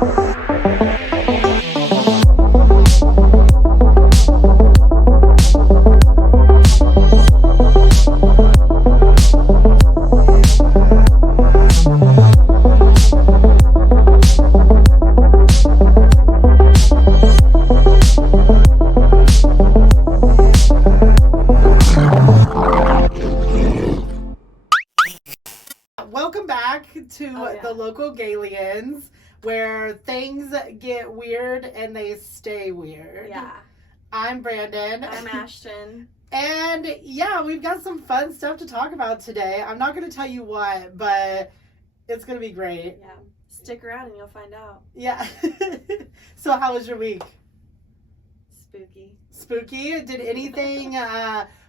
Welcome back to the local Galians, where things get weird and they stay weird. Yeah. I'm Brandon. I'm Ashten. And yeah, we've got some fun stuff to talk about today. I'm not going to tell you what, but it's going to be great. Yeah. Stick around and you'll find out. Yeah. So how was your week? Spooky. Spooky? Did anything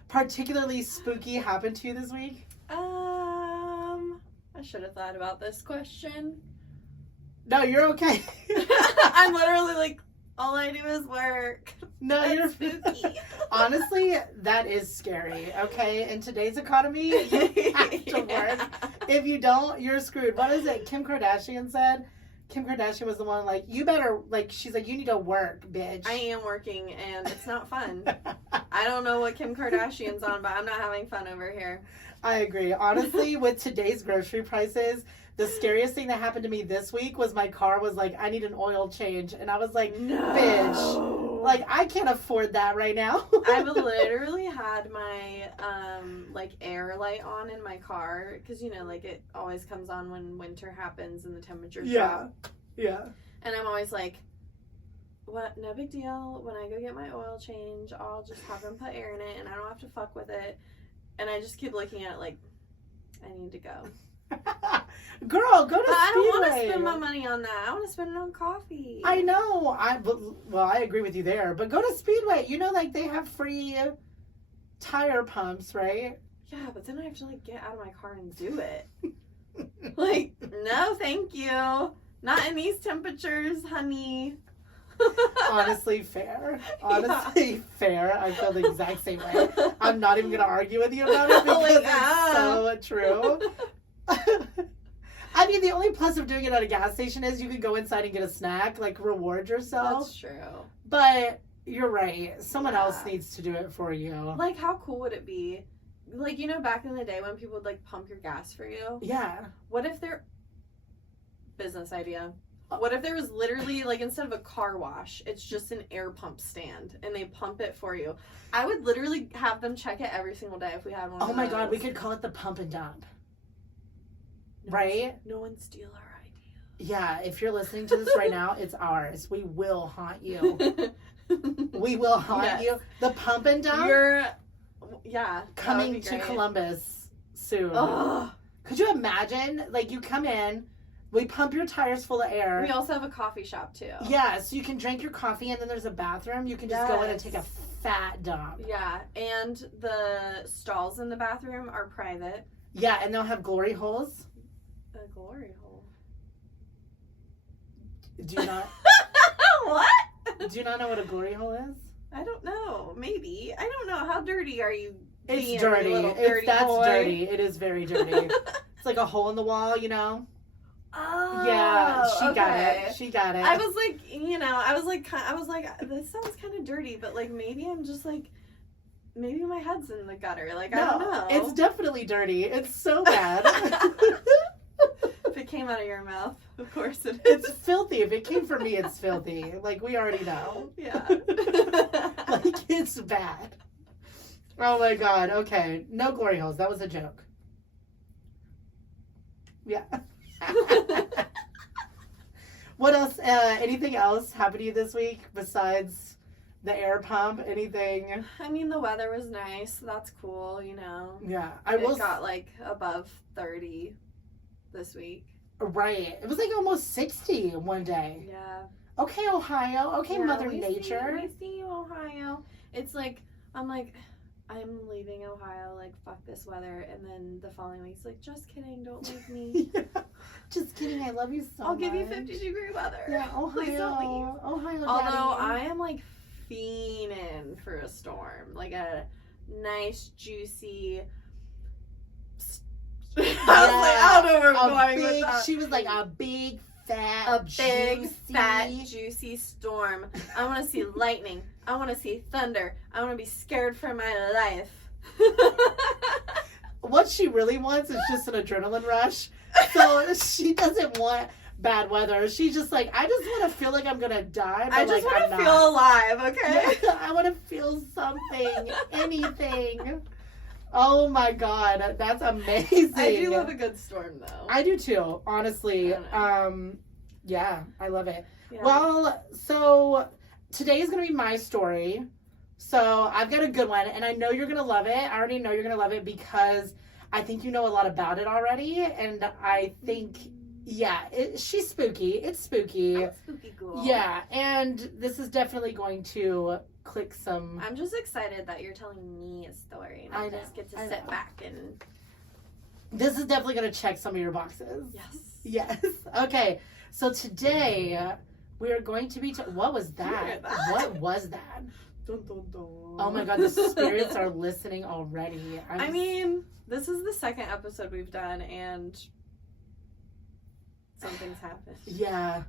particularly spooky happen to you this week? I should have thought about this question. No, you're okay. I'm literally like, all I do is work. No, That's you're spooky. Honestly, that is scary, okay? In today's economy, you have to work. If you don't, you're screwed. What is it? Kim Kardashian said? Kim Kardashian was the one, like, you better, like, she's like, you need to work, bitch. I am working, and it's not fun. I don't know what Kim Kardashian's on, but I'm not having fun over here. I agree. Honestly, with today's grocery prices, the scariest thing that happened to me this week was my car was like, I need an oil change. And I was like, No. Bitch, like, I can't afford that right now. I've literally had my, like, air light on in my car. Because, you know, like, it always comes on when winter happens and the temperatures drop. Yeah. And I'm always like, what? No big deal. When I go get my oil change, I'll just have them put air in it and I don't have to fuck with it. And I just keep looking at it like, I need to go. Girl, go to Speedway. I don't want to spend my money on that. I want to spend it on coffee. I know. I agree with you there. But go to Speedway. You know, like, they have free tire pumps, right? Yeah, but then I have to, like, get out of my car and do it. Like, no, thank you. Not in these temperatures, honey. Honestly, fair. Fair. I feel the exact same way. I'm not even going to argue with you about it because it's so true. I mean, the only plus of doing it at a gas station is you can go inside and get a snack, like, reward yourself. That's true. But you're right. Someone else needs to do it for you. Like, how cool would it be? Like, you know, back in the day when people would, like, pump your gas for you? Yeah. What if they're... Business idea. What if there was literally, like, instead of a car wash, it's just an air pump stand, and they pump it for you? I would literally have them check it every single day if we had one of those. Oh my God, we could call it the pump and dump. Right? No one steal our idea. Yeah, if you're listening to this right now, it's ours. We will haunt you. We will haunt you. The pump and dump? Coming to Columbus soon. Ugh. Could you imagine? Like, you come in, we pump your tires full of air. We also have a coffee shop, too. Yeah, so you can drink your coffee, and then there's a bathroom. You can just go in and take a fat dump. Yeah, and the stalls in the bathroom are private. Yeah, and they'll have glory holes. A glory hole? Do you not... What? Do you not know what a glory hole is? I don't know. Maybe. I don't know. How dirty are you? It's dirty. That's boy? dirty. It is very dirty. It's like a hole in the wall, you know? Oh, yeah, she got okay. it. She got it. I was like, you know, I was like, this sounds kind of dirty, but like maybe I'm just like, maybe my head's in the gutter. Like, no, I don't know. It's definitely dirty. It's so bad. If it came out of your mouth, of course it It's is. filthy. If it came from me, it's filthy. Like, we already know. Yeah. Like, it's bad. Oh my God. Okay. No glory holes. That was a joke. Yeah. What else? Anything else happened to you this week besides the air pump? Anything? I mean, the weather was nice. That's cool, you know. Yeah. It got like above 30 this week. Right. It was like almost 60 one day. Yeah. Okay, Ohio. Okay, yeah, Mother Nature. We see you, Ohio. It's like, I'm leaving Ohio, like, fuck this weather. And then the following week's like, just kidding, don't leave me. Yeah. Just kidding, I love you so much. I'll give you 50-degree weather. Yeah, Ohio. Please don't leave. Ohio, Although Daddy. I am, like, fiending for a storm. Like a nice, juicy... I was like, I don't know where I'm going with that. She was like, a big, fat, big, juicy... fat, juicy storm. I want to see lightning. I want to see thunder. I want to be scared for my life. What she really wants is just an adrenaline rush. So she doesn't want bad weather. She's just like, I just want to feel like I'm gonna die, but I just like, want to feel alive, okay? Yeah, I want to feel something, anything. Oh my god, that's amazing. I do love a good storm, though. I do too, honestly. Yeah, I love it. Yeah. Well, so today is gonna be my story. So I've got a good one, and I know you're gonna love it. I already know you're gonna love it because I think you know a lot about it already, and I think, yeah, she's spooky. It's spooky. I'm a spooky girl. Yeah, and this is definitely going to click some... I'm just excited that you're telling me a story, and I just get to sit back and... This is definitely going to check some of your boxes. Yes. Yes. Okay, so today we are going to be... What was that? What was that? Dun, dun, dun. Oh my god, the spirits are listening already. I mean, this is the second episode we've done, and something's happened. Yeah.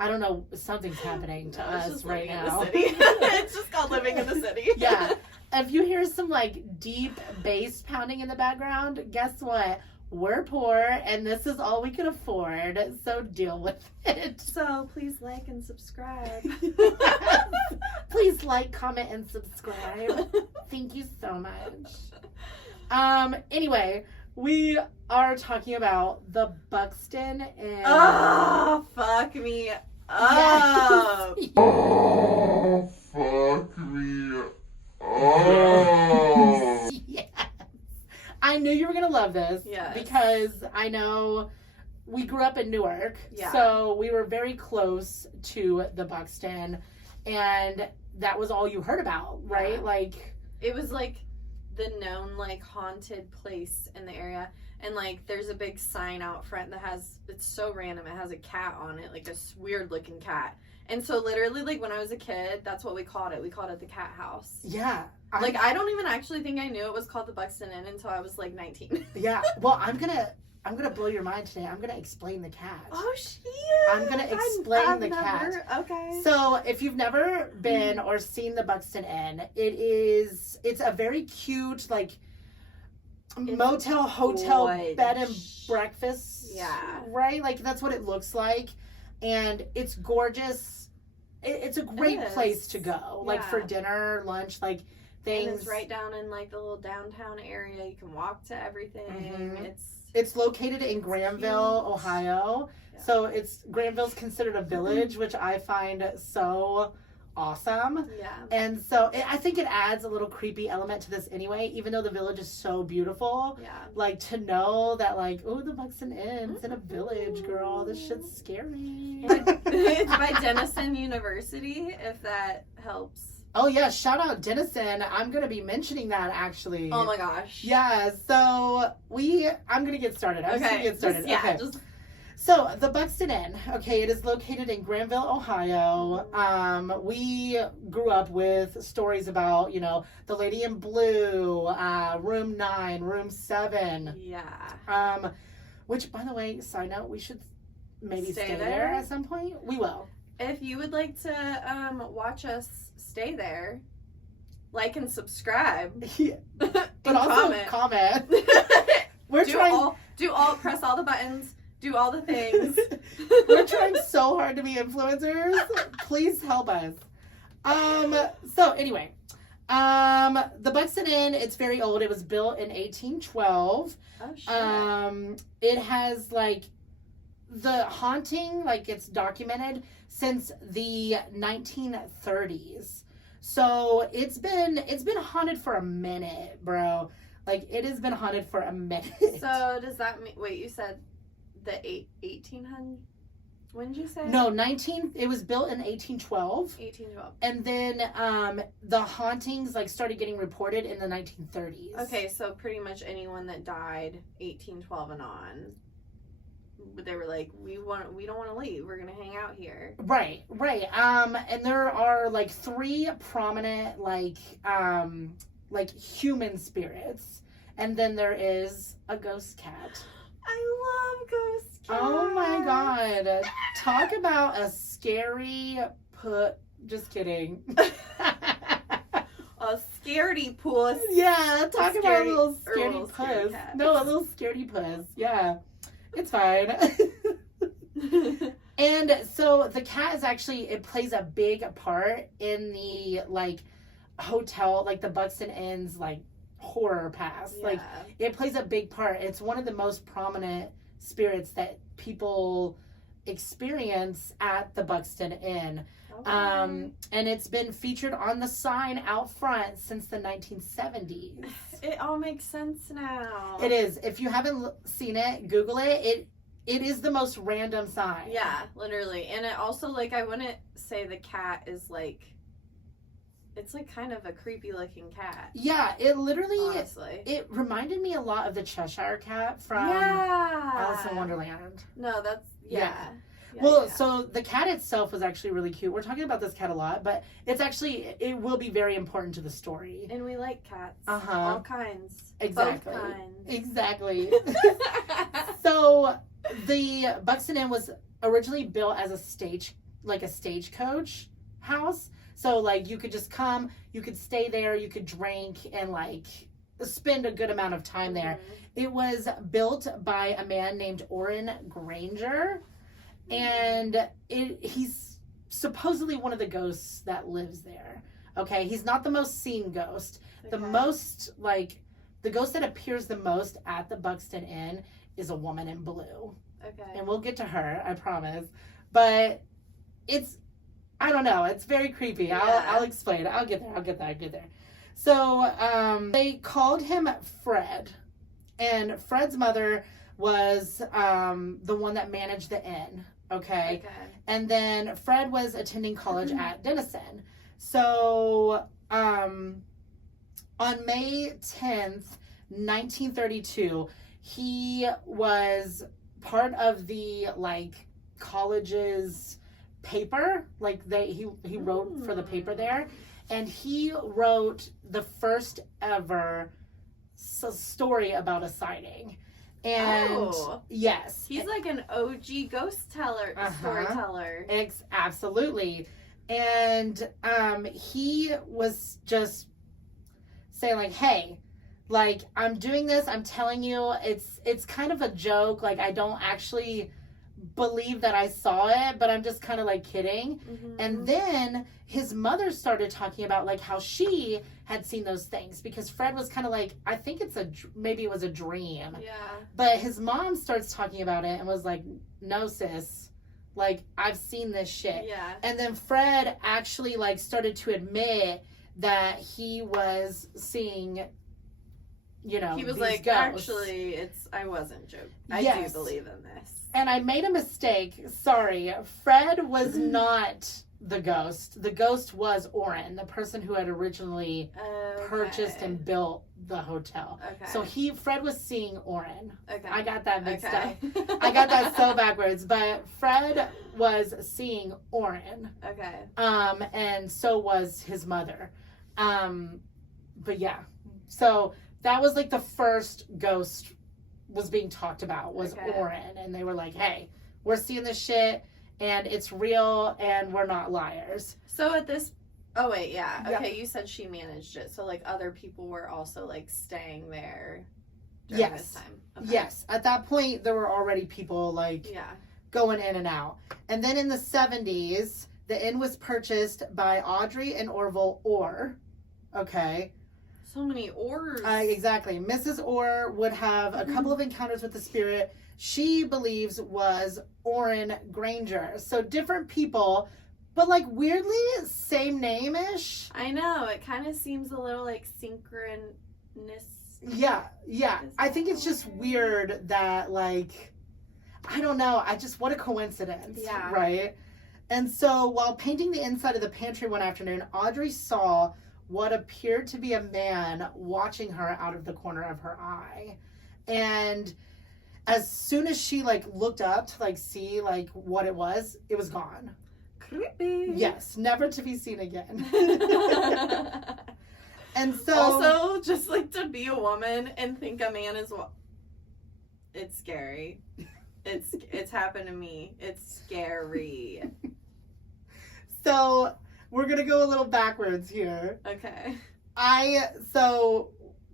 I don't know, something's happening to us right now. It's just called living in the city. Yeah. If you hear some like deep bass pounding in the background, guess what? We're poor and this is all we can afford, so deal with it. So please like and subscribe. Please like, comment, and subscribe. Thank you so much. Anyway, we are talking about the Buxton Inn. Oh, fuck me up. Yes. Oh, fuck me up. Yes. I knew you were going to love this. Yes. Because I know we grew up in Newark. Yeah. So we were very close to the Buxton. And that was all you heard about, right? Yeah. Like... It was like the known like haunted place in the area, and like there's a big sign out front that has, it's so random, it has a cat on it, like a weird looking cat. And so literally like when I was a kid, that's what we called it the cat house. Yeah. Like I don't even actually think I knew it was called the Buxton Inn until I was like 19. Yeah. Well, I'm gonna blow your mind today. I'm gonna explain the cat. Oh shit. I'm gonna explain the cat. Okay. So if you've never been or seen the Buxton Inn, it's a very cute like motel, hotel, bed and breakfast. Yeah. Right? Like that's what it looks like. And it's gorgeous. It's a great place to go. Like for dinner, lunch, like things. And it's right down in like the little downtown area. You can walk to everything. Mm-hmm. It's located in Granville, Ohio. Yeah. So Granville's considered a village, which I find so awesome. Yeah. And so I think it adds a little creepy element to this anyway, even though the village is so beautiful. Yeah. Like to know that like, oh, the Buxton Inn's in a village, girl. This shit's scary. It's by Denison University, if that helps. Oh yeah, shout out Denison. I'm gonna be mentioning that actually. Oh my gosh. Yeah, so I'm gonna get started. Okay. So the Buxton Inn, okay, it is located in Granville, Ohio. We grew up with stories about, the Lady in Blue, Room 9, Room 7. Yeah. Which, by the way, side note, we should maybe stay there at some point. We will. If you would like to watch us stay there, like and subscribe. Yeah. But also comment. Press all the buttons. Do all the things. We're trying so hard to be influencers. Please help us. So anyway, the Buxton Inn, it's very old. It was built in 1812. Oh shit. It has like the haunting, like it's documented since the 1930s. So it's been haunted for a minute, bro. Like it has been haunted for a minute. So does that mean? Wait, you said the 1800s? When did you say? No, it was built in 1812. 1812. And then the hauntings like started getting reported in the 1930s. Okay, so pretty much anyone that died 1812 and on, they were like, we don't want to leave. We're going to hang out here. Right. And there are like 3 prominent like human spirits. And then there is a ghost cat. I love ghost Oh my god. Talk about a scary just kidding. A scaredy puss. Yeah, talk about a little or a scaredy little puss. scaredy cat. No, a little scaredy puss. Yeah. It's fine. And so the cat is actually, it plays a big part in the, like, hotel, like the Buxton Inn's, like, horror past. Yeah. Like, it plays a big part. It's one of the most prominent spirits that people experience at the Buxton Inn. Okay. And it's been featured on the sign out front since the 1970s. It all makes sense now. It is. If you haven't seen it, Google it. It is the most random sign. Yeah, literally. And it also, like, I wouldn't say the cat is, like, it's, like, kind of a creepy looking cat. Yeah, it literally, honestly. it reminded me a lot of the Cheshire Cat from Yeah. Alice in Wonderland. No, that's, yeah. So the cat itself was actually really cute. We're talking about this cat a lot, but it will be very important to the story. And we like cats. Uh-huh. All kinds. Exactly. Both kinds. Exactly. So the Buxton Inn was originally built as a stagecoach house. So, like, you could just come, you could stay there, you could drink, and, like, spend a good amount of time there. It was built by a man named Orrin Granger, and he's supposedly one of the ghosts that lives there. Okay, he's not the most seen ghost. The most, like, the ghost that appears the most at the Buxton Inn is a woman in blue. Okay. And we'll get to her, I promise. But I don't know, it's very creepy. Yeah. I'll explain. I'll get there. So, they called him Fred. And Fred's mother was the one that managed the inn. Okay. And then Fred was attending college at Denison. So, on May 10th, 1932, he was part of the, like, college's paper. Like, he wrote for the paper there. And he wrote the first ever story about a sighting. And yes, he's like an OG ghost storyteller. Absolutely. And he was just saying, like, hey, like, I'm doing this, I'm telling you, it's kind of a joke. Like, I don't actually believe that I saw it, but I'm just kind of, like, kidding. And then his mother started talking about, like, how she had seen those things, because Fred was kind of like, I think maybe it was a dream. Yeah. But his mom starts talking about it and was like, no, sis, like, I've seen this shit. Yeah. And then Fred actually, like, started to admit that he was seeing, you know, he was these like, ghosts. Actually, I wasn't joking. I do believe in this. And I made a mistake. Sorry. Fred was not the ghost. The ghost was Orrin, the person who had originally purchased and built the hotel. Okay. So Fred was seeing Orrin. Okay. I got that mixed up. I got that so backwards. But Fred was seeing Orrin. Okay. And so was his mother. But yeah. So that was, like, the first ghost was being talked about was Orrin, and they were like, hey, we're seeing this shit and it's real and we're not liars. So at this okay, you said she managed it, so, like, other people were also, like, staying there during this time. Yes, at that point there were already people, like, going in and out. And then in the 70s the inn was purchased by Audrey and Orville Orr. Okay. So many Orrs. Exactly. Mrs. Orr would have a couple of encounters with the spirit she believes was Orrin Granger. So different people, but, like, weirdly same name-ish. I know. It kind of seems a little, like, synchronous. Yeah. I think it's just weird that, like, I don't know. What a coincidence. Yeah. Right? And so while painting the inside of the pantry one afternoon, Audrey saw what appeared to be a man watching her out of the corner of her eye. And as soon as she, like, looked up to, like, see, like, what it was gone. Creepy. Yes, never to be seen again. And so also, just, like, to be a woman and think a man is it's scary. It's happened to me. It's scary. So we're gonna go a little backwards here. Okay. So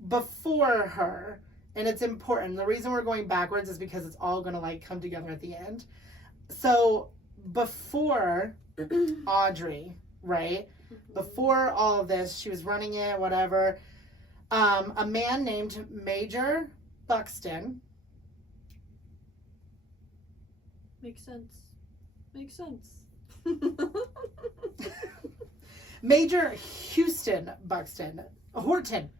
before her, and it's important. The reason we're going backwards is because it's all gonna like come together at the end. So before Audrey, right? Before all of this, she was running it, whatever. A man named Major Buxton. Makes sense. Major Houston Buxton. Horton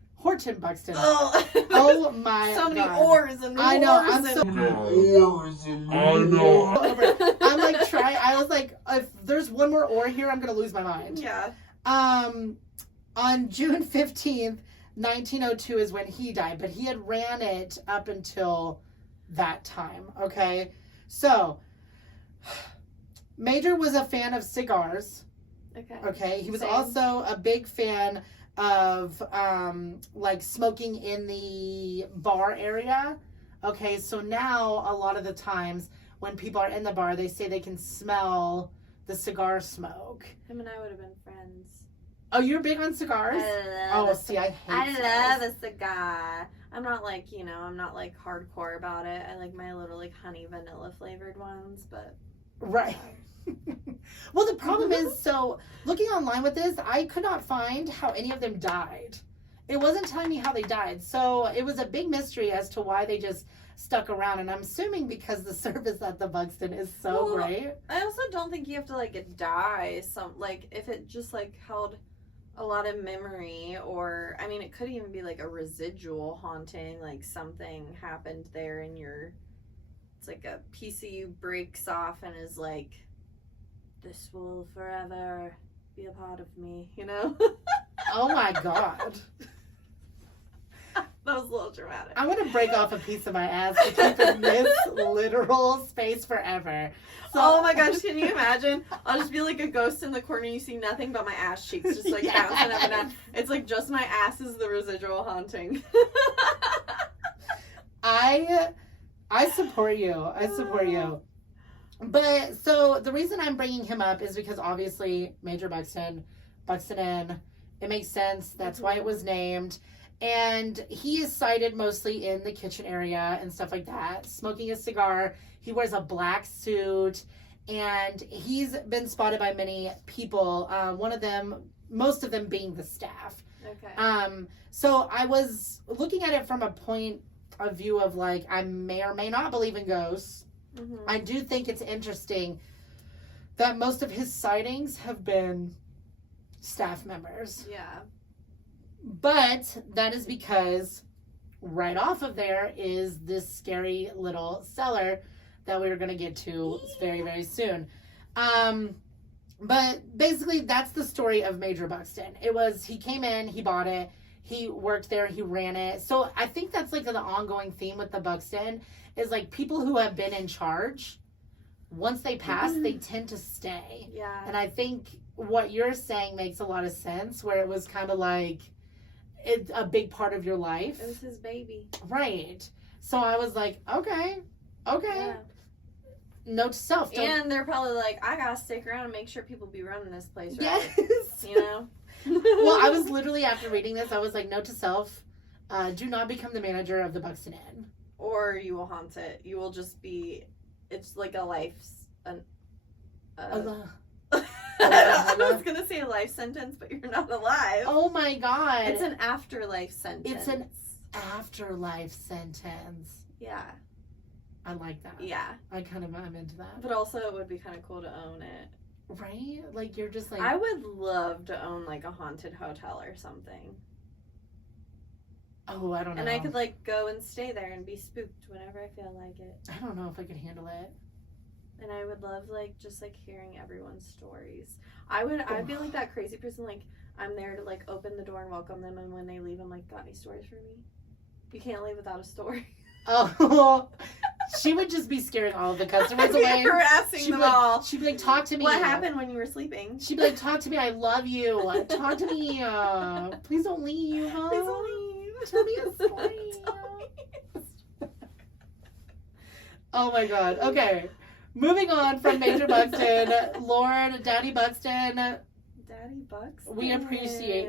Buxton. Oh, Oh my so many God. oars and I know, oars I'm so- and Oars and I know. I'm like I was like, if there's one more oar here, I'm gonna lose my mind. yeah. On June 15th, 1902 is when he died, but he had ran it up until that time, okay? So, Major was a fan of cigars, okay? He was Same. also a big fan of, like, smoking in the bar area, okay? So now, a lot of the times, when people are in the bar, they say they can smell the cigar smoke. Him and I would have been friends. Oh, you're big on cigars? I hate I cigars. love a cigar. I'm not like, I'm not like hardcore about it. I like my little like honey vanilla flavored ones, but Right. Well, the problem is, so looking online with this, I could not find how any of them died. It wasn't telling me how they died. So it was a big mystery as to why they just stuck around. And I'm assuming because the service at the Buxton is so Well, great. I also don't think you have to like die like if it just like held a lot of memory, or I mean it could even be like a residual haunting, like something happened there and it's like a piece of you breaks off and is like, this will forever be a part of me, Oh my God. That was a little dramatic. I'm going to break off a piece of my ass to keep in this literal space forever. So, Oh my gosh, can you imagine? I'll just be like a ghost in the corner, you see nothing but my ass cheeks just like bouncing up and down. It's like just my ass is the residual haunting. I support you. I support you. But so the reason I'm bringing him up is because obviously Major Buxton Inn, it makes sense. That's why it was named. And he is sighted mostly in the kitchen area and stuff like that, smoking a cigar. He wears a black suit, and he's been spotted by many people. Most of them being the staff. Okay. So I was looking at it from a point of view of like, I may or may not believe in ghosts. Mm-hmm. I do think it's interesting that most of his sightings have been staff members. Yeah. But that is because right off of there is this scary little cellar that we're going to get to very, very soon. But basically that's the story of Major Buxton. He came in, he bought it, he worked there, he ran it. So I think that's like the ongoing theme with the Buxton is like people who have been in charge, once they pass, they tend to stay. Yeah. And I think what you're saying makes a lot of sense, where it was kind of like it's a big part of your life. It was his baby. Right. So I was like, okay. Yeah. Note to self. And they're probably like, I gotta stick around and make sure people be running this place right. Yes. Well, I was literally, after reading this, I was like, note to self, do not become the manager of the Buxton Inn. Or you will haunt it. You will just be, it's like a I was gonna say a life sentence, but you're not alive. Oh my God. It's an afterlife sentence. It's an afterlife sentence. Yeah. I like that. Yeah. I'm into that. But also it would be kind of cool to own it. Right? Like you're just like. I would love to own like a haunted hotel or something. Oh, I don't know. And I could like go and stay there and be spooked whenever I feel like it. I don't know if I could handle it. And I would love like just like hearing everyone's stories. I'd be like that crazy person, like I'm there to like open the door and welcome them, and when they leave I'm like, got any stories for me? You can't leave without a story. Oh, she would just be scaring all of the customers away. Harassing them all. She'd be like, talk to me. What happened when you were sleeping? She'd be like, talk to me. I love you. Talk to me. Please don't leave. Huh? Please don't leave. Tell me a story. Oh my god. Okay. Moving on from Major Buxton, Lord Daddy Buxton. Daddy Buxton. We appreciate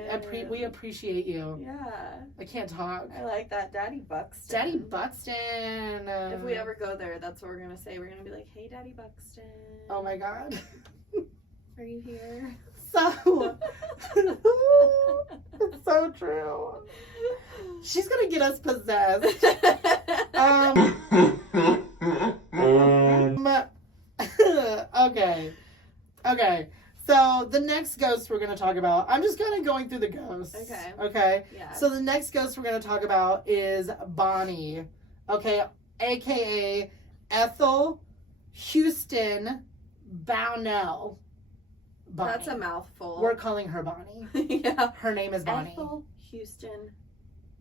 you. Yeah. I can't talk. I like that. Daddy Buxton. Daddy Buxton. If we ever go there, that's what we're going to say. We're going to be like, hey, Daddy Buxton. Oh my god. Are you here? So. It's so true. She's gonna get us possessed. Okay. So the next ghost we're gonna talk about, I'm just kind of going through the ghosts. Okay. Yeah. So the next ghost we're gonna talk about is Bonnie. Okay. AKA Ethel Houston Bownell. Bonnie. That's a mouthful. We're calling her Bonnie. Yeah. Her name is Bonnie. Ethel Houston.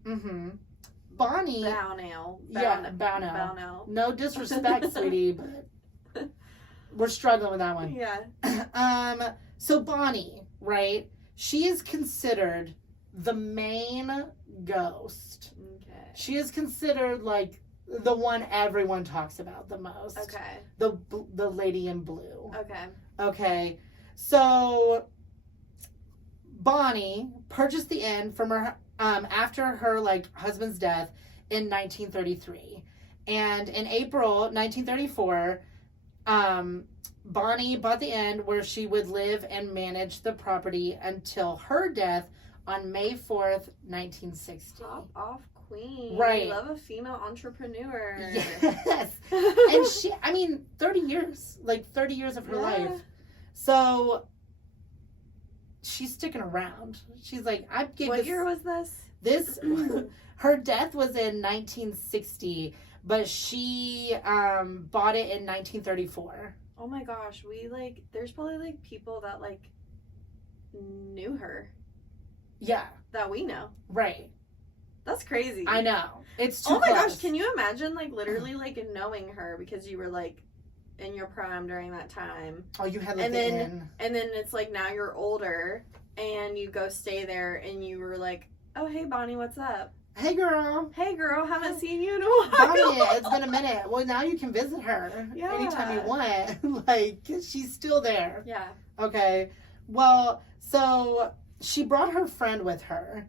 Mm-hmm. Bonnie. Bownell. Yeah, Bownell. No disrespect, sweetie, but we're struggling with that one. Yeah. So Bonnie, right? She is considered the main ghost. Okay. She is considered like the one everyone talks about the most. Okay. The lady in blue. Okay. Okay. So Bonnie purchased the inn from her after her husband's death in 1933, and in April 1934, Bonnie bought the inn where she would live and manage the property until her death on May 4th, 1960. Top off queen. Right. Love a female entrepreneur. Yes. And she, 30 years of her life. So she's sticking around. She's like, What year was this? This, her death was in 1960, but she bought it in 1934. Oh my gosh, there's probably people that knew her. Yeah. That we know. Right. That's crazy. I know. It's too Oh my close. gosh, can you imagine literally knowing her because you were in your prime during that time? Oh, you had and the then inn. and then it's now you're older and you go stay there and you were like, oh hey Bonnie, what's up? Hey girl. Hey girl, haven't seen you in a while. Bonnie, it's been a minute. Well, now you can visit her anytime you want. She's still there. Yeah. Okay. Well, so she brought her friend with her.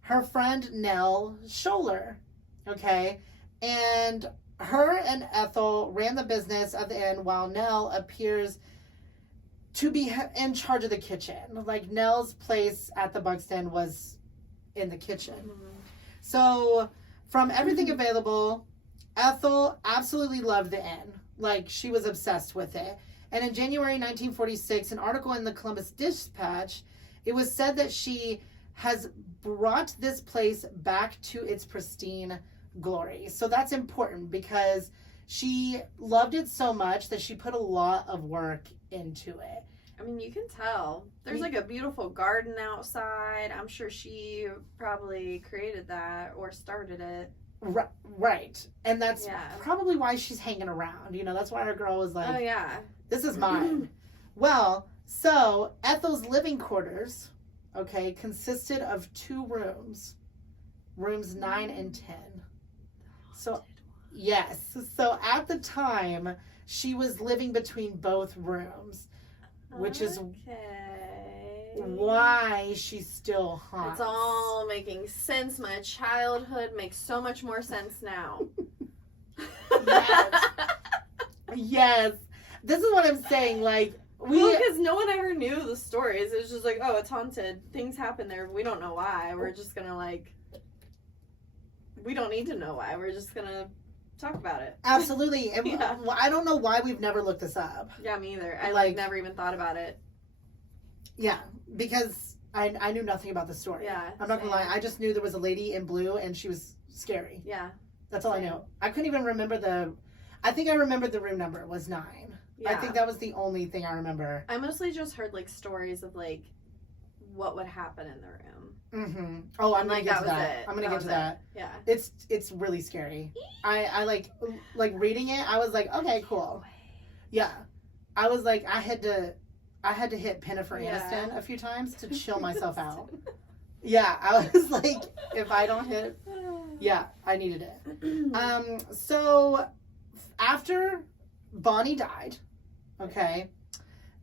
Her friend Nell Scholler. Okay. And her and Ethel ran the business of the inn while Nell appears to be in charge of the kitchen. Nell's place at the Buxton was in the kitchen. Mm-hmm. So, from everything available, Ethel absolutely loved the inn. She was obsessed with it. And in January 1946, an article in the Columbus Dispatch, it was said that she has brought this place back to its pristine glory. So that's important because she loved it so much that she put a lot of work into it. You can tell. There's a beautiful garden outside. I'm sure she probably created that or started it. Right. And that's probably why she's hanging around. That's why our girl was like, oh yeah, this is mine. Well, so Ethel's living quarters, consisted of 2 rooms. Rooms 9 and 10. So, yes. So at the time, she was living between both rooms, which is why she still haunts. It's all making sense. My childhood makes so much more sense now. Yes. Yes. This is what I'm saying. Because no one ever knew the stories. It was just oh, it's haunted. Things happen there. We don't know why. We're just gonna we don't need to know why. We're just gonna talk about it. Absolutely. And I don't know why we've never looked this up. Yeah, me either. I never even thought about it. Yeah, because I knew nothing about the story. Yeah. I'm not gonna lie. I just knew there was a lady in blue and she was scary. Yeah. That's all I knew. I couldn't even remember I think I remembered the room number was 9. Yeah. I think that was the only thing I remember. I mostly just heard stories of what would happen in the room. Mm-hmm. Oh, I'm gonna get to that. I'm gonna get to that. Yeah. It's really scary. I like reading it. I was like, okay, cool. Yeah. I was like, I had to hit Jennifer Aniston a few times to chill myself out. Yeah, I was like, if I don't hit, I needed it. So after Bonnie died, okay,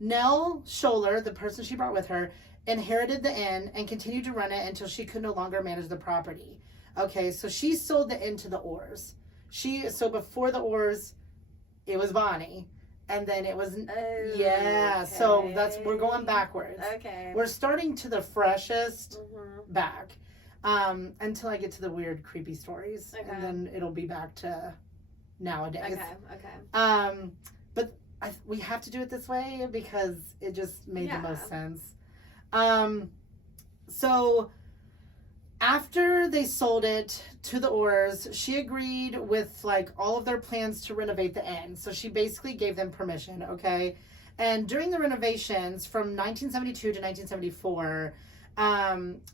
Nell Scholler, the person she brought with her, inherited the inn and continued to run it until she could no longer manage the property. Okay, so she sold the inn to the Orrs. So before the Orrs, it was Bonnie. And then it was, Okay. so we're going backwards. Okay. We're starting to the freshest back until I get to the weird, creepy stories. Okay. And then it'll be back to nowadays. Okay. But we have to do it this way because it just made the most sense. So after they sold it to the Orrs, she agreed with like all of their plans to renovate the inn. So she basically gave them permission, okay? And during the renovations from 1972 to 1974,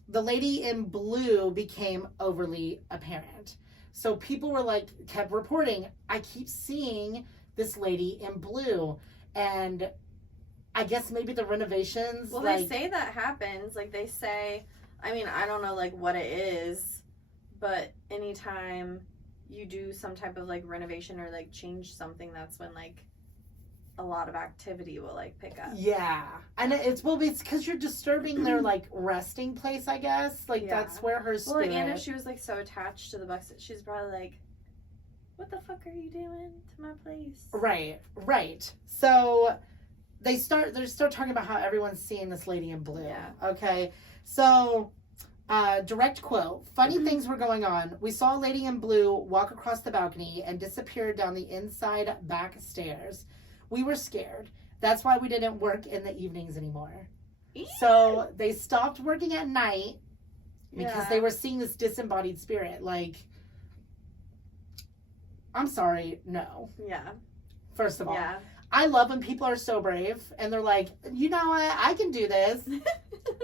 the lady in blue became overly apparent. So people were like, kept reporting, I keep seeing this lady in blue. And I guess maybe the renovations. Well, they say that happens. Like they say, I mean, I don't know like what it is, but anytime you do some type of like renovation or like change something, that's when like a lot of activity will like pick up. Yeah. And it's because you're disturbing their like resting place, I guess. Like that's where her spirit. Well, and if she was like so attached to the Buxton, she's probably like, what the fuck are you doing to my place? Right. So they start talking about how everyone's seeing this lady in blue. Yeah. Okay. So, direct quote, funny things were going on. We saw a lady in blue walk across the balcony and disappear down the inside back stairs. We were scared. That's why we didn't work in the evenings anymore. Yeah. So they stopped working at night because they were seeing this disembodied spirit. Like, I'm sorry, no. Yeah. First of all. Yeah. I love when people are so brave and they're like, you know what? I can do this.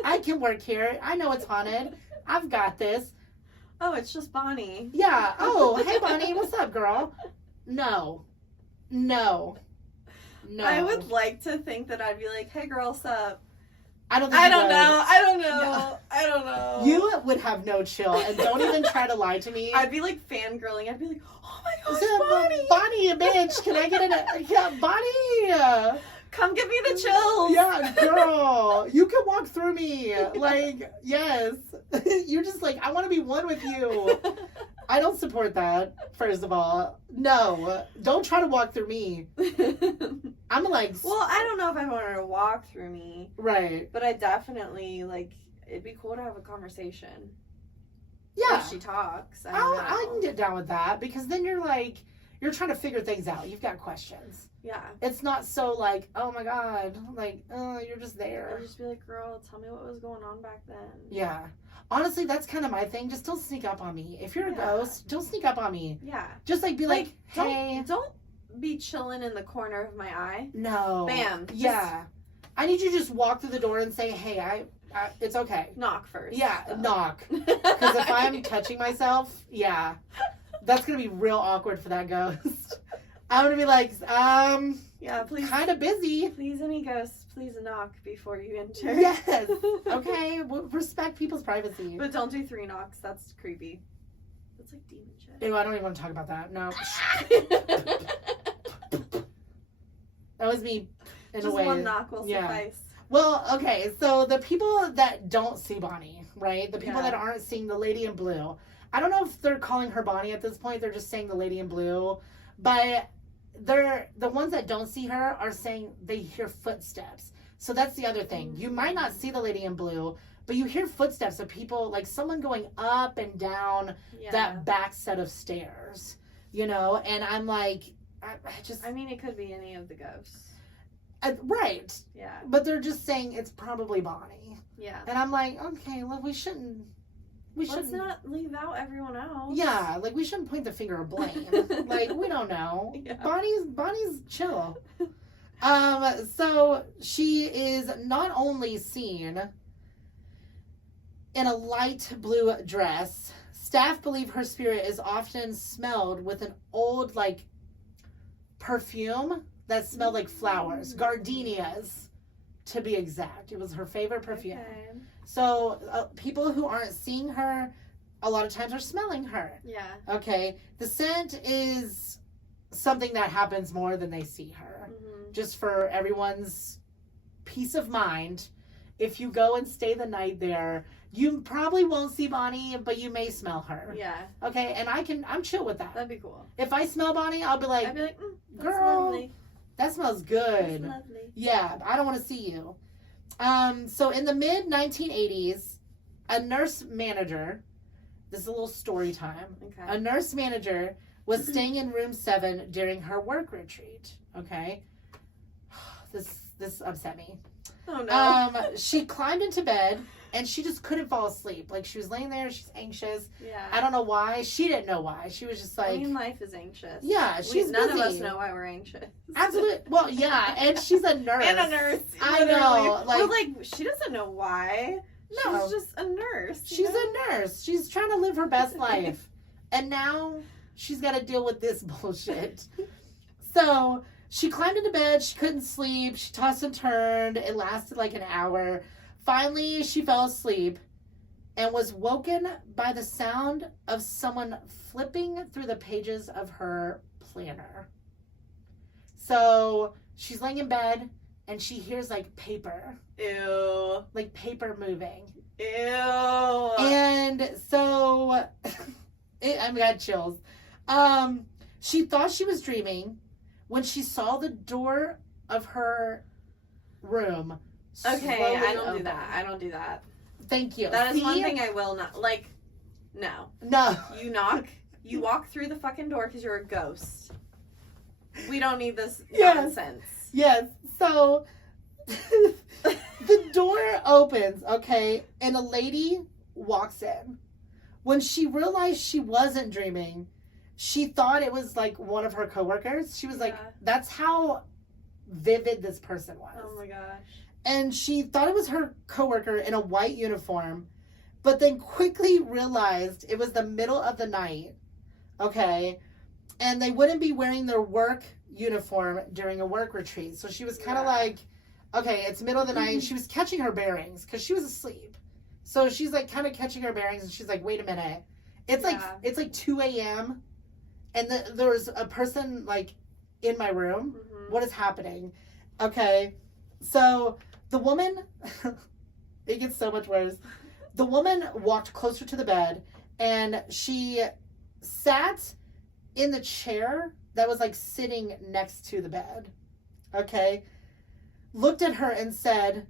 I can work here. I know it's haunted. I've got this. Oh, it's just Bonnie. Yeah. Oh, hey, Bonnie. What's up, girl? No. I would like to think that I'd be like, hey, girl, what's up? I don't know. I don't know. You would have no chill, and don't even try to lie to me. I'd be like fangirling. I'd be like, oh my gosh, Bonnie! Bonnie, bitch, can I get Bonnie? Come give me the chills. Yeah, girl, you can walk through me. Like, yes. You're just like, I want to be one with you. I don't support that, first of all. No, don't try to walk through me. I'm like... Well, I don't know if I want her to walk through me. Right. But I definitely, like, it'd be cool to have a conversation. Yeah. If she talks. I can get down with that, because then you're like, you're trying to figure things out. You've got questions. Yeah. It's not so like, oh my God, like, oh, you're just there. I'd just be like, girl, tell me what was going on back then. Yeah. Honestly, that's kind of my thing. Just don't sneak up on me. If you're a ghost, don't sneak up on me. Yeah. Just like be like, hey. Don't be chilling in the corner of my eye. No. Bam. Yeah. I need you to just walk through the door and say, hey, I it's okay. Knock first. Yeah, knock. Because if I'm touching myself, yeah, that's going to be real awkward for that ghost. I'm going to be like, yeah, please. Kind of busy. Please, any ghosts, please knock before you enter. Yes. Okay. Respect people's privacy. But don't do 3 knocks. That's creepy. That's like demon shit. Ew, I don't even want to talk about that. No. That was me in Just a way. one knock will suffice. Well, okay, so the people that don't see Bonnie, right? The people that aren't seeing the lady in blue. I don't know if they're calling her Bonnie at this point. They're just saying the lady in blue. But the ones that don't see her are saying they hear footsteps. So that's the other thing. You might not see the lady in blue, but you hear footsteps of people, like someone going up and down that back set of stairs, you know? And I'm like, I mean, it could be any of the ghosts. Right. Yeah. But they're just saying it's probably Bonnie. Yeah. And I'm like, okay, well, we shouldn't. Let's not leave out everyone else. Yeah, like we shouldn't point the finger of blame. Like we don't know. Yeah. Bonnie's chill. So she is not only seen in a light blue dress. Staff believe her spirit is often smelled with an old like perfume that smelled like flowers, gardenias, to be exact. It was her favorite perfume. Okay. So people who aren't seeing her, a lot of times are smelling her. Yeah. Okay. The scent is something that happens more than they see her. Mm-hmm. Just for everyone's peace of mind, if you go and stay the night there, you probably won't see Bonnie, but you may smell her. Yeah. Okay, and I'm chill with that. That'd be cool. If I smell Bonnie, I'll be like, That's girl, lovely. that smells good. That's lovely. Yeah, I don't want to see you. So in the mid 1980s, a nurse manager, this is a little story time. Okay. A nurse manager was staying in room 7 during her work retreat. Okay. This upset me. Oh no. She climbed into bed and she just couldn't fall asleep. Like, she was laying there, she's anxious. Yeah. I don't know why. She didn't know why. She was just like, I mean, life is anxious. yeah, she's None busy. of us know why we're anxious. Absolutely. Well, yeah, and she's a nurse. And a nurse. I literally. know. But, like, she doesn't know why. No. She's just a nurse. She's a nurse. She's trying to live her best life. And now she's got to deal with this bullshit. So she climbed into bed. She couldn't sleep. She tossed and turned. It lasted like an hour. Finally, she fell asleep and was woken by the sound of someone flipping through the pages of her planner. So she's laying in bed and she hears like paper. Ew. Like paper moving. Ew. And so I got chills. She thought she was dreaming when she saw the door of her room. Okay, slowly I don't open. do that. I don't do that. Thank you. That is See? one thing I will not. Like, no. No. You knock, you walk through the fucking door because you're a ghost. We don't need this Yes. nonsense. Yes. So the door opens, okay, and a lady walks in. When she realized she wasn't dreaming, she thought it was like one of her coworkers. She was like, Yeah. that's how vivid this person was. Oh my gosh. And she thought it was her coworker in a white uniform, but then quickly realized it was the middle of the night, okay? And they wouldn't be wearing their work uniform during a work retreat. So she was kind of like, okay, it's middle of the night. She was catching her bearings because she was asleep. So she's like kind of catching her bearings and she's like, wait a minute. It's like 2 a.m. and there was a person like in my room. Mm-hmm. What is happening? Okay. So the woman, it gets so much worse. The woman walked closer to the bed and she sat in the chair that was like sitting next to the bed. Okay. Looked at her and said,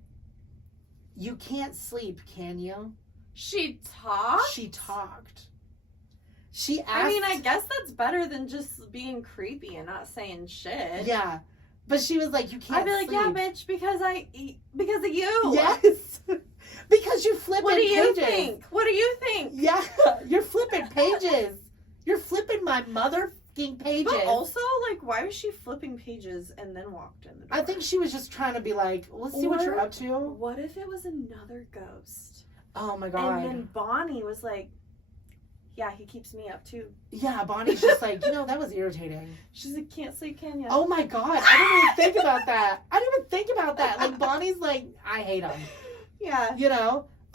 "You can't sleep, can you?" She talked? She talked. She asked. I mean, I guess that's better than just being creepy and not saying shit. Yeah. But she was like, "You can't I'd be like, sleep." yeah, bitch, because of you. Yes. Because you're flipping What do you pages. think? What do you think? Yeah. You're flipping pages. You're flipping my motherfucking pages. But also, like, why was she flipping pages and then walked in the door? I think she was just trying to be like, let's see what you're up to. What if it was another ghost? Oh my God. And then Bonnie was like, yeah, he keeps me up too. Yeah, Bonnie's just like, that was irritating. She's like, can't sleep, can ya? Oh my God. I didn't even think about that. Like, Bonnie's like, I hate him. Yeah.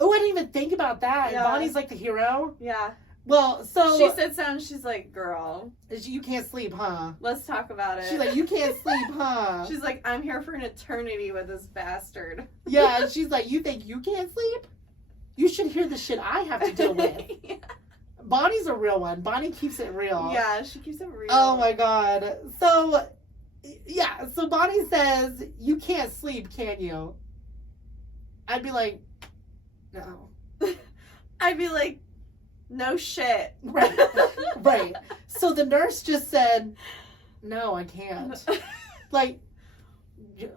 Oh, I didn't even think about that. Yeah. Bonnie's like the hero. Yeah. Well, so. She sits down and she's like, girl, You can't sleep, huh? let's talk about it. She's like, you can't sleep, huh? She's like, I'm here for an eternity with this bastard. Yeah, and she's like, you think you can't sleep? You should hear the shit I have to deal with. Yeah. Bonnie's a real one. Bonnie keeps it real. Yeah, she keeps it real. Oh my God. So, yeah. So Bonnie says, you can't sleep, can you? I'd be like, no. I'd be like, no shit. Right. Right. So the nurse just said, no, I can't. Like,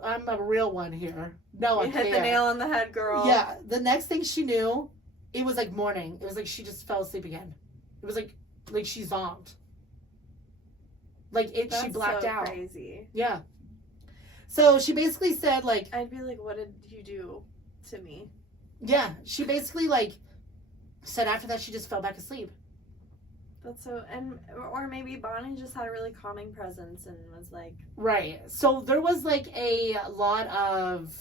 I'm a real one here. No, I You can't. hit the nail on the head, girl. Yeah. The next thing she knew, it was like morning. It was like she just fell asleep again. It was like she zonked. Like That's she blacked so out. crazy. Yeah. So she basically said like, I'd be like, what did you do to me? yeah, she basically like said after that she just fell back asleep. That's so, or maybe Bonnie just had a really calming presence and was like, Right. So there was like a lot of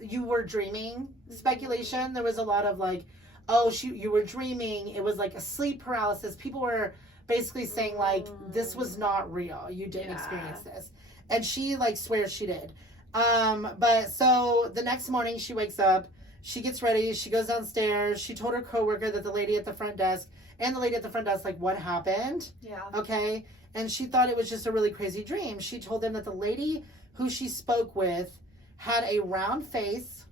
you were dreaming speculation. There was a lot of like, oh, you were dreaming. It was like a sleep paralysis. People were basically saying like, this was not real. You didn't experience this. And she like swears she did. But so the next morning she wakes up, she gets ready, she goes downstairs, she told her coworker that the lady at the front desk like, what happened? Yeah. Okay. And she thought it was just a really crazy dream. She told them that the lady who she spoke with had a round face,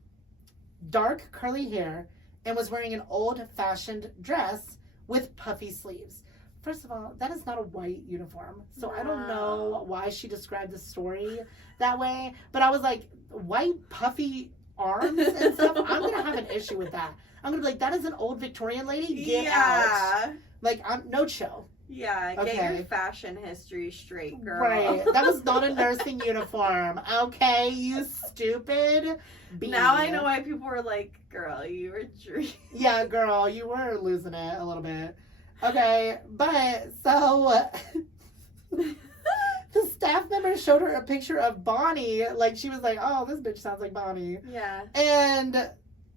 dark curly hair, and was wearing an old-fashioned dress with puffy sleeves. First of all, that is not a white uniform. So I don't know why she described the story that way. But I was like, white puffy arms and stuff? I'm going to have an issue with that. I'm going to be like, that is an old Victorian lady? Get out. Like, no chill. Yeah, get your fashion history straight, girl. Right. That was not a nursing uniform. Okay, you stupid bee. Now I know why people were like, girl, you were dreaming. Yeah, girl, you were losing it a little bit. Okay, but so the staff member showed her a picture of Bonnie. Like, she was like, oh, this bitch sounds like Bonnie. Yeah. And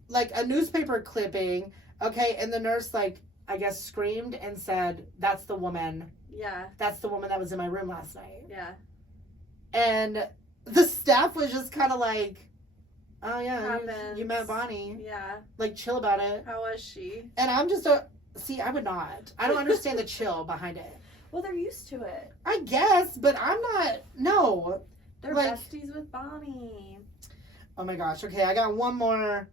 like a newspaper clipping. Okay, and the nurse, like, I guess screamed and said, that's the woman. Yeah. That's the woman that was in my room last night. Yeah. And the staff was just kind of like, oh yeah, you met Bonnie. Yeah. Like, chill about it. How was she? And I'm just see, I would not. I don't understand the chill behind it. Well, they're used to it. I guess, but I'm not, no. They're like, besties with Bonnie. Oh my gosh. Okay, I got one more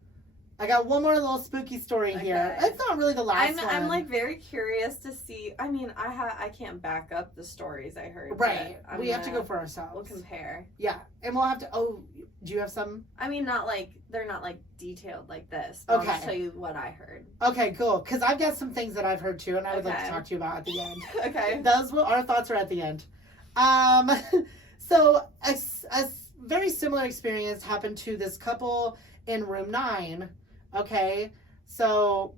little spooky story here. It's not really the last one. I'm like very curious to see. I mean, I can't back up the stories I heard. Right. We have to go for ourselves. We'll compare. Yeah. And we'll have to, do you have some? I mean, they're not like detailed like this. But Okay. I'll just tell you what I heard. Okay, cool. Because I've got some things that I've heard too, and I would like to talk to you about at the end. Okay. Our thoughts are at the end. So a very similar experience happened to this couple in room 9. Okay, so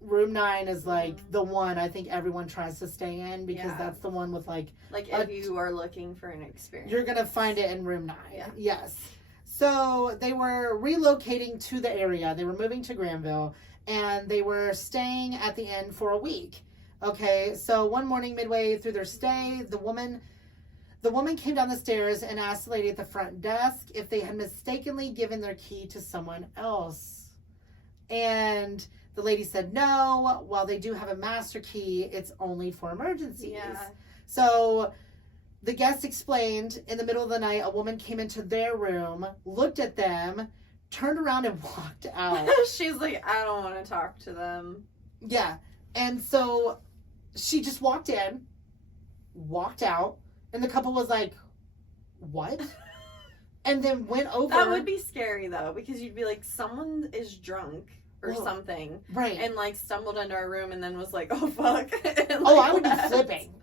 room 9 is like the one I think everyone tries to stay in because that's the one with like if you are looking for an experience, you're gonna find it in room 9. Yeah. Yes. So they were relocating to the area. They were moving to Granville, and they were staying at the inn for a week. Okay, so one morning midway through their stay, the woman came down the stairs and asked the lady at the front desk if they had mistakenly given their key to someone else. And the lady said no. While they do have a master key, it's only for emergencies. Yeah. So the guest explained in the middle of the night, a woman came into their room, looked at them, turned around and walked out. She's like, I don't want to talk to them. Yeah. And so she just walked in, walked out, and the couple was like, what? And then went over. That would be scary though, because you'd be like, someone is drunk or something. Right. And like stumbled into our room and then was like, oh fuck. And, I would be flipping.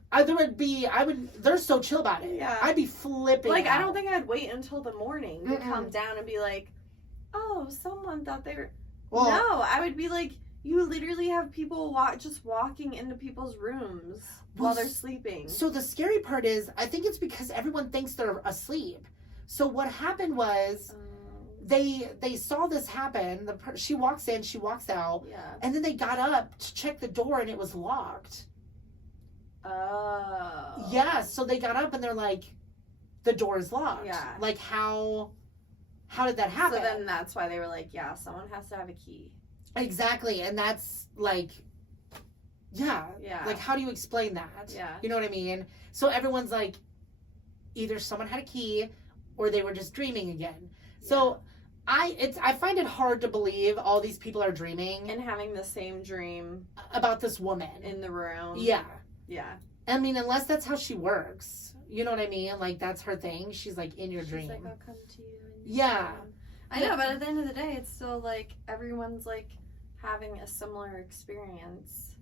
They're so chill about it. Yeah. I'd be flipping. Like, out. I don't think I'd wait until the morning to come down and be like, oh, someone thought they were. Well, no, I would be like, you literally have people just walking into people's rooms while they're sleeping. So the scary part is, I think it's because everyone thinks they're asleep. So what happened was, they saw this happen. She walks in, she walks out, and then they got up to check the door, and it was locked. Oh. Yeah, so they got up, and they're like, the door is locked. Yeah. Like, how did that happen? So then that's why they were like, yeah, someone has to have a key. Exactly, and that's like, yeah. Like, how do you explain that? Yeah. You know what I mean? So everyone's like, either someone had a key, or they were just dreaming again. So I find it hard to believe all these people are dreaming and having the same dream about this woman in the room. Yeah. I mean, unless that's how she works. You know what I mean? Like, that's her thing. She's like in your dream. She's like, I'll come to you. Yeah. I know, but at the end of the day, it's still like everyone's like having a similar experience,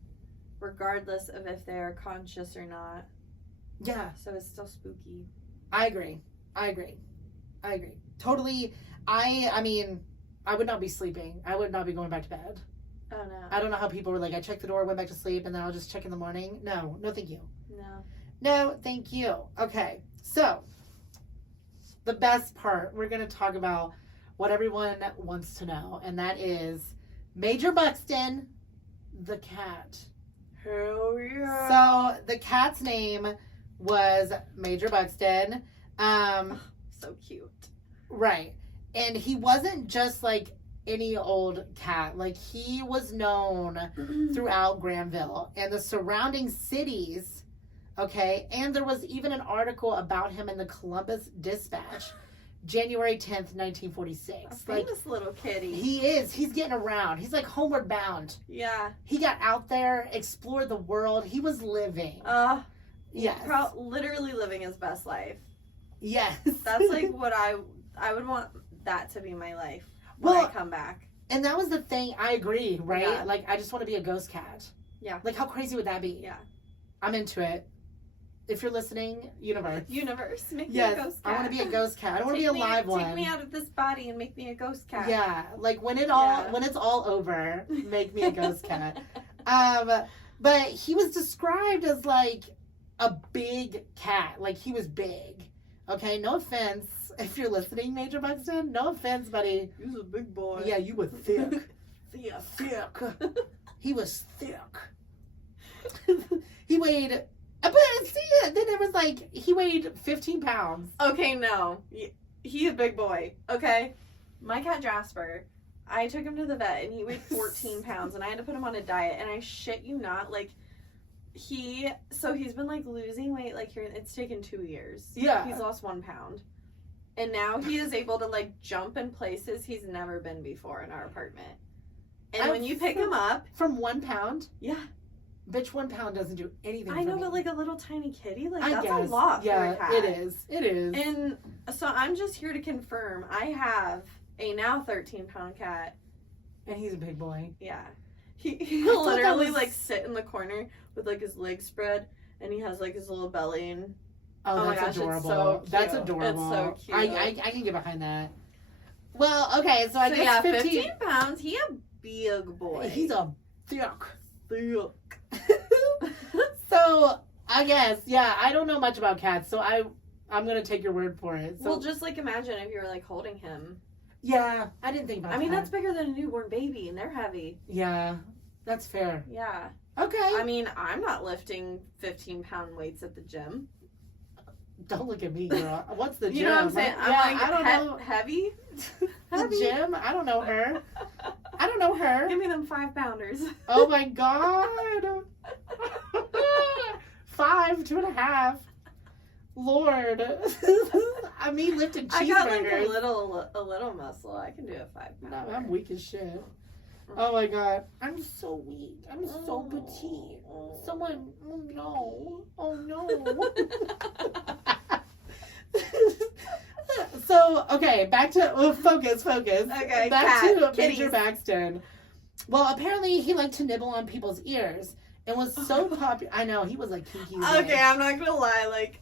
regardless of if they're conscious or not. Yeah. So it's still spooky. I agree. Totally. I mean, I would not be sleeping. I would not be going back to bed. Oh, no. I don't know how people were like, I checked the door, went back to sleep, and then I'll just check in the morning. No, thank you. No, thank you. Okay, so the best part, we're going to talk about what everyone wants to know, and that is Major Buxton, the cat. Hell yeah. So the cat's name was Major Buxton. So cute. Right. And he wasn't just like any old cat. Like, he was known throughout Granville and the surrounding cities. Okay. And there was even an article about him in the Columbus Dispatch, January 10th, 1946. A famous little kitty. He is. He's getting around. He's like homeward bound. Yeah. He got out there, explored the world. He was living. Yes. Literally living his best life. Yes. That's like what I would want that to be my life when I come back. And that was the thing. I agree, right? Yeah. Like, I just want to be a ghost cat. Yeah. Like, how crazy would that be? Yeah. I'm into it. If you're listening, universe. Make me Yes, a ghost cat. I want to be a ghost cat. I don't want to be a live one. Take me out of this body and make me a ghost cat. Yeah, like when it's all over, make me a ghost cat. But he was described as like a big cat. Like, he was big. Okay, no offense if you're listening, Major Buxton. No offense, buddy. He was a big boy. Yeah, you were thick. Thick. He was thick. He weighed. But see it. Then it was like he weighed 15 pounds. Okay, no. He's a big boy. Okay? My cat Jasper, I took him to the vet and he weighed 14 pounds and I had to put him on a diet. And I shit you not, like, he's been like losing weight, like, here, it's taken 2 years. Yeah. He's lost 1 pound. And now he is able to like jump in places he's never been before in our apartment. And when you pick him up. From 1 pound? Yeah. Bitch, 1 pound doesn't do anything I know, for me. but like a little tiny kitty, like, I that's guess. a lot for a cat. It is. It is. And so I'm just here to confirm I have a now 13-pound cat. And he's a big boy. Yeah. He'll literally like sit in the corner with like his legs spread and he has like his little belly and Oh, my that's gosh, adorable. it's so cute. That's adorable. It's so cute. I can get behind that. Well, okay, so I guess yeah, 15 pounds. He a big boy. He's a thick. So I guess, yeah, I don't know much about cats, so I'm gonna take your word for it. So, well, just like imagine if you were like holding him. Yeah, I didn't think about that. I mean, that's bigger than a newborn baby, and they're heavy. Yeah, that's fair. Yeah. Okay. I mean, I'm not lifting 15-pound weights at the gym. Don't look at me, girl. What's the gym? You know what I'm saying? Yeah, I'm like, I don't know. Heavy? The gym? I don't know her. I don't know her. Give me them 5-pounders. Oh my god. 5, 2.5. Lord. I mean, lifting cheeseburgers. I got like a little muscle. I can do a 5-pounder. No, I'm weak as shit. Oh my god. I'm so weak. I'm so petite. Someone, oh no. Oh no. So, okay, back to, focus. Okay, back cat, to kitties. Major Buxton. Well, apparently he liked to nibble on people's ears and was so popular. I know, he was like kinky. Okay, I'm not gonna lie, like,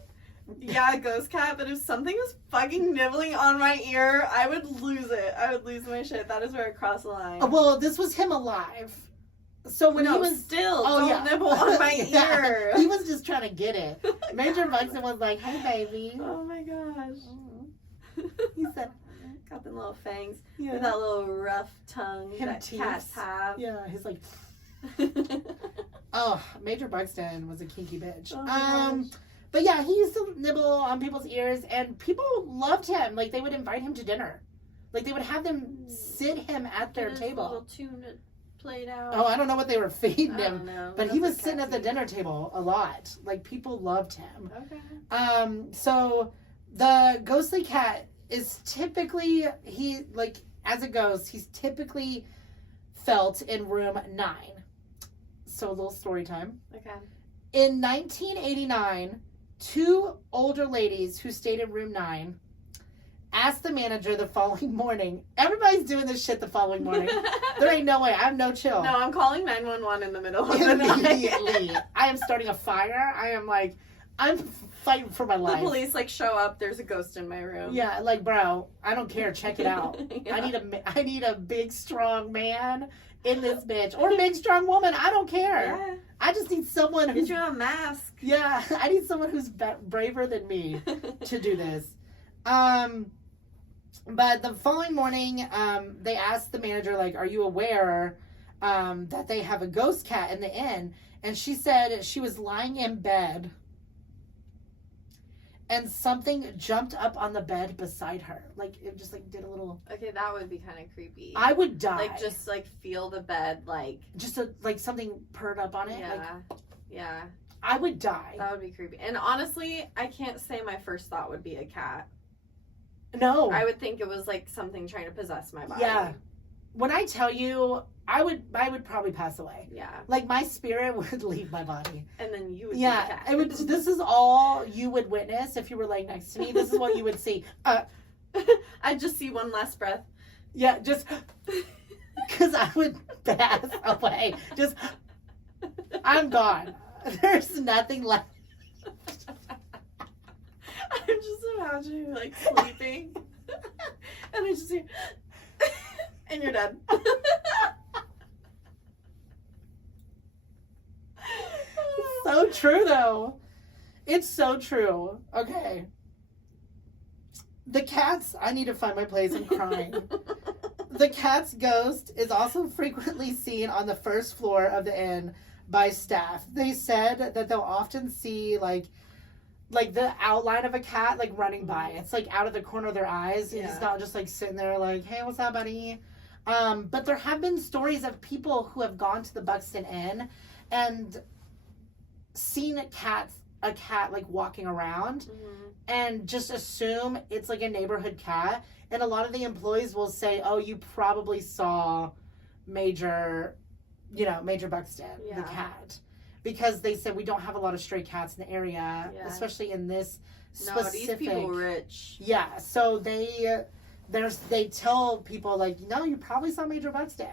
yeah, ghost cat, but if something was fucking nibbling on my ear, I would lose it. I would lose my shit. That is where I cross the line. Well, this was him alive. So when he was still, don't nibble on my ear. He was just trying to get it. Major Buxton was like, "Hey, baby." Oh my gosh. He said, got them little fangs. "Yeah." With that little rough tongue Him that teeth. cats have. Yeah, he's like, oh, Major Buxton was a kinky bitch. Oh my gosh. But yeah, he used to nibble on people's ears, and people loved him. Like, they would invite him to dinner. Like, they would have them sit him at their table. Little tune played out. Oh, I don't know what they were feeding I him, don't know. but he was That's sitting at the catchy. dinner table a lot. Like, people loved him. Okay. So the ghostly cat is typically, as a ghost, he's typically felt in room 9. So a little story time. Okay. In 1989, 2 older ladies who stayed in room 9 asked the manager the following morning. Everybody's doing this shit the following morning. There ain't no way. I have no chill. No, I'm calling 911 in the middle of the night. Immediately. I am starting a fire. I'm fighting for my The life. police show up. There's a ghost in my room. Yeah, like, bro, I don't care. Check it out. Yeah. I need a big strong man in this bitch, or a big strong woman. I don't care. Yeah. I just need someone Get who's you a mask. yeah. I need someone who's braver than me to do this. But the following morning, they asked the manager, like, "Are you aware that they have a ghost cat in the inn. And she said she was lying in bed and something jumped up on the bed beside her. Like, it just, like, did a little... Okay, that would be kind of creepy. I would die. Like, just, like, feel the bed, like... Just, like, something purred up on it. Yeah. Like, yeah. I would die. That would be creepy. And honestly, I can't say my first thought would be a cat. No. I would think it was, like, something trying to possess my body. Yeah. When I tell you, I would probably pass away. Yeah. Like, my spirit would leave my body. And then you would Yeah. be a cat. It would, this is all you would witness if you were laying next to me. This is what you would see. I'd just see one last breath. Yeah, just... Because I would pass away. Just... I'm gone. There's nothing left. I'm just imagining you, like, sleeping. And I just hear... and you're dead. So true, though. It's so true. Okay. The cat's... I need to find my place. I'm crying. The cat's ghost is also frequently seen on the first floor of the inn by staff. They said that they'll often see, like the outline of a cat, like, running by. It's, like, out of the corner of their eyes. Yeah. It's not just, like, sitting there like, hey, what's up, buddy? But there have been stories of people who have gone to the Buxton Inn and seen a cat, like, walking around and just assume it's, like, a neighborhood cat. And a lot of the employees will say, oh, you probably saw Major Buxton, the cat. Because they said we don't have a lot of stray cats in the area, especially in this specific... these people rich. Yeah, so they tell people, like, no, you probably saw Major Buxton.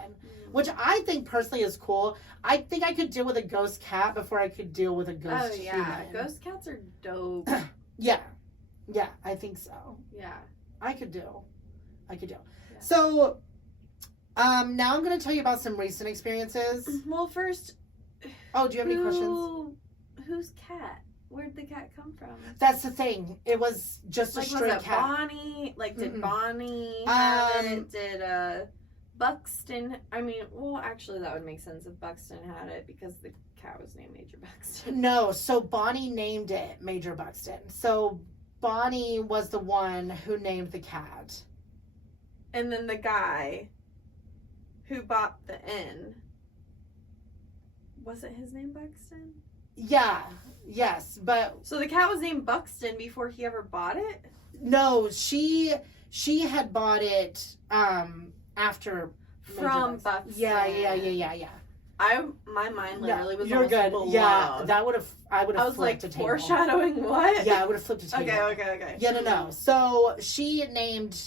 Which I think personally is cool. I think I could deal with a ghost cat before I could deal with a ghost human. Ghost cats are dope. Yeah, I think so. Yeah. I could do. Yeah. So, now I'm going to tell you about some recent experiences. Well, first... Oh, do you have any questions? Whose cat? Where'd the cat come from? That's the thing. It was just a Like, stray was it cat. Bonnie? Like, did Bonnie have it? Did Buxton? I mean, well, actually, that would make sense if Buxton had it because the cat was named Major Buxton. No, so Bonnie named it Major Buxton. So Bonnie was the one who named the cat. And then the guy who bought the inn, wasn't his name Buxton? Yeah, yes, but... So the cat was named Buxton before he ever bought it? No, she had bought it after... From Buxton. Yeah. My mind literally was you're almost good. blown. Yeah, I would have I was flipped like, a table. foreshadowing what? Yeah, I would have flipped a table. Okay. Yeah, no. So she named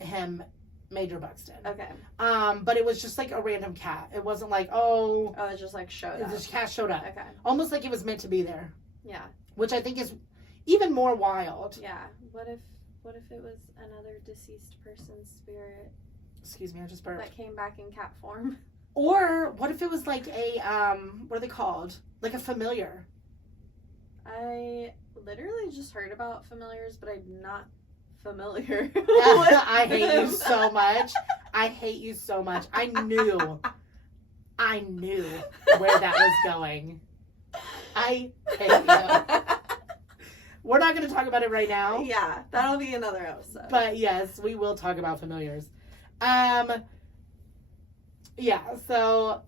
him Major Buxton. Okay. But it was just like a random cat. It wasn't like, oh, it just like showed up. this cat showed up. Okay. Almost like it was meant to be there. Yeah. Which I think is even more wild. Yeah. What if it was another deceased person's spirit? Excuse me, I just burped. That came back in cat form. Or what if it was like a what are they called? Like a familiar. I literally just heard about familiars, but I'm not familiar. I hate you so much. I hate you so much. I knew where that was going. I hate you. We're not going to talk about it right now. Yeah, that'll be another episode. But yes, we will talk about familiars. Yeah, so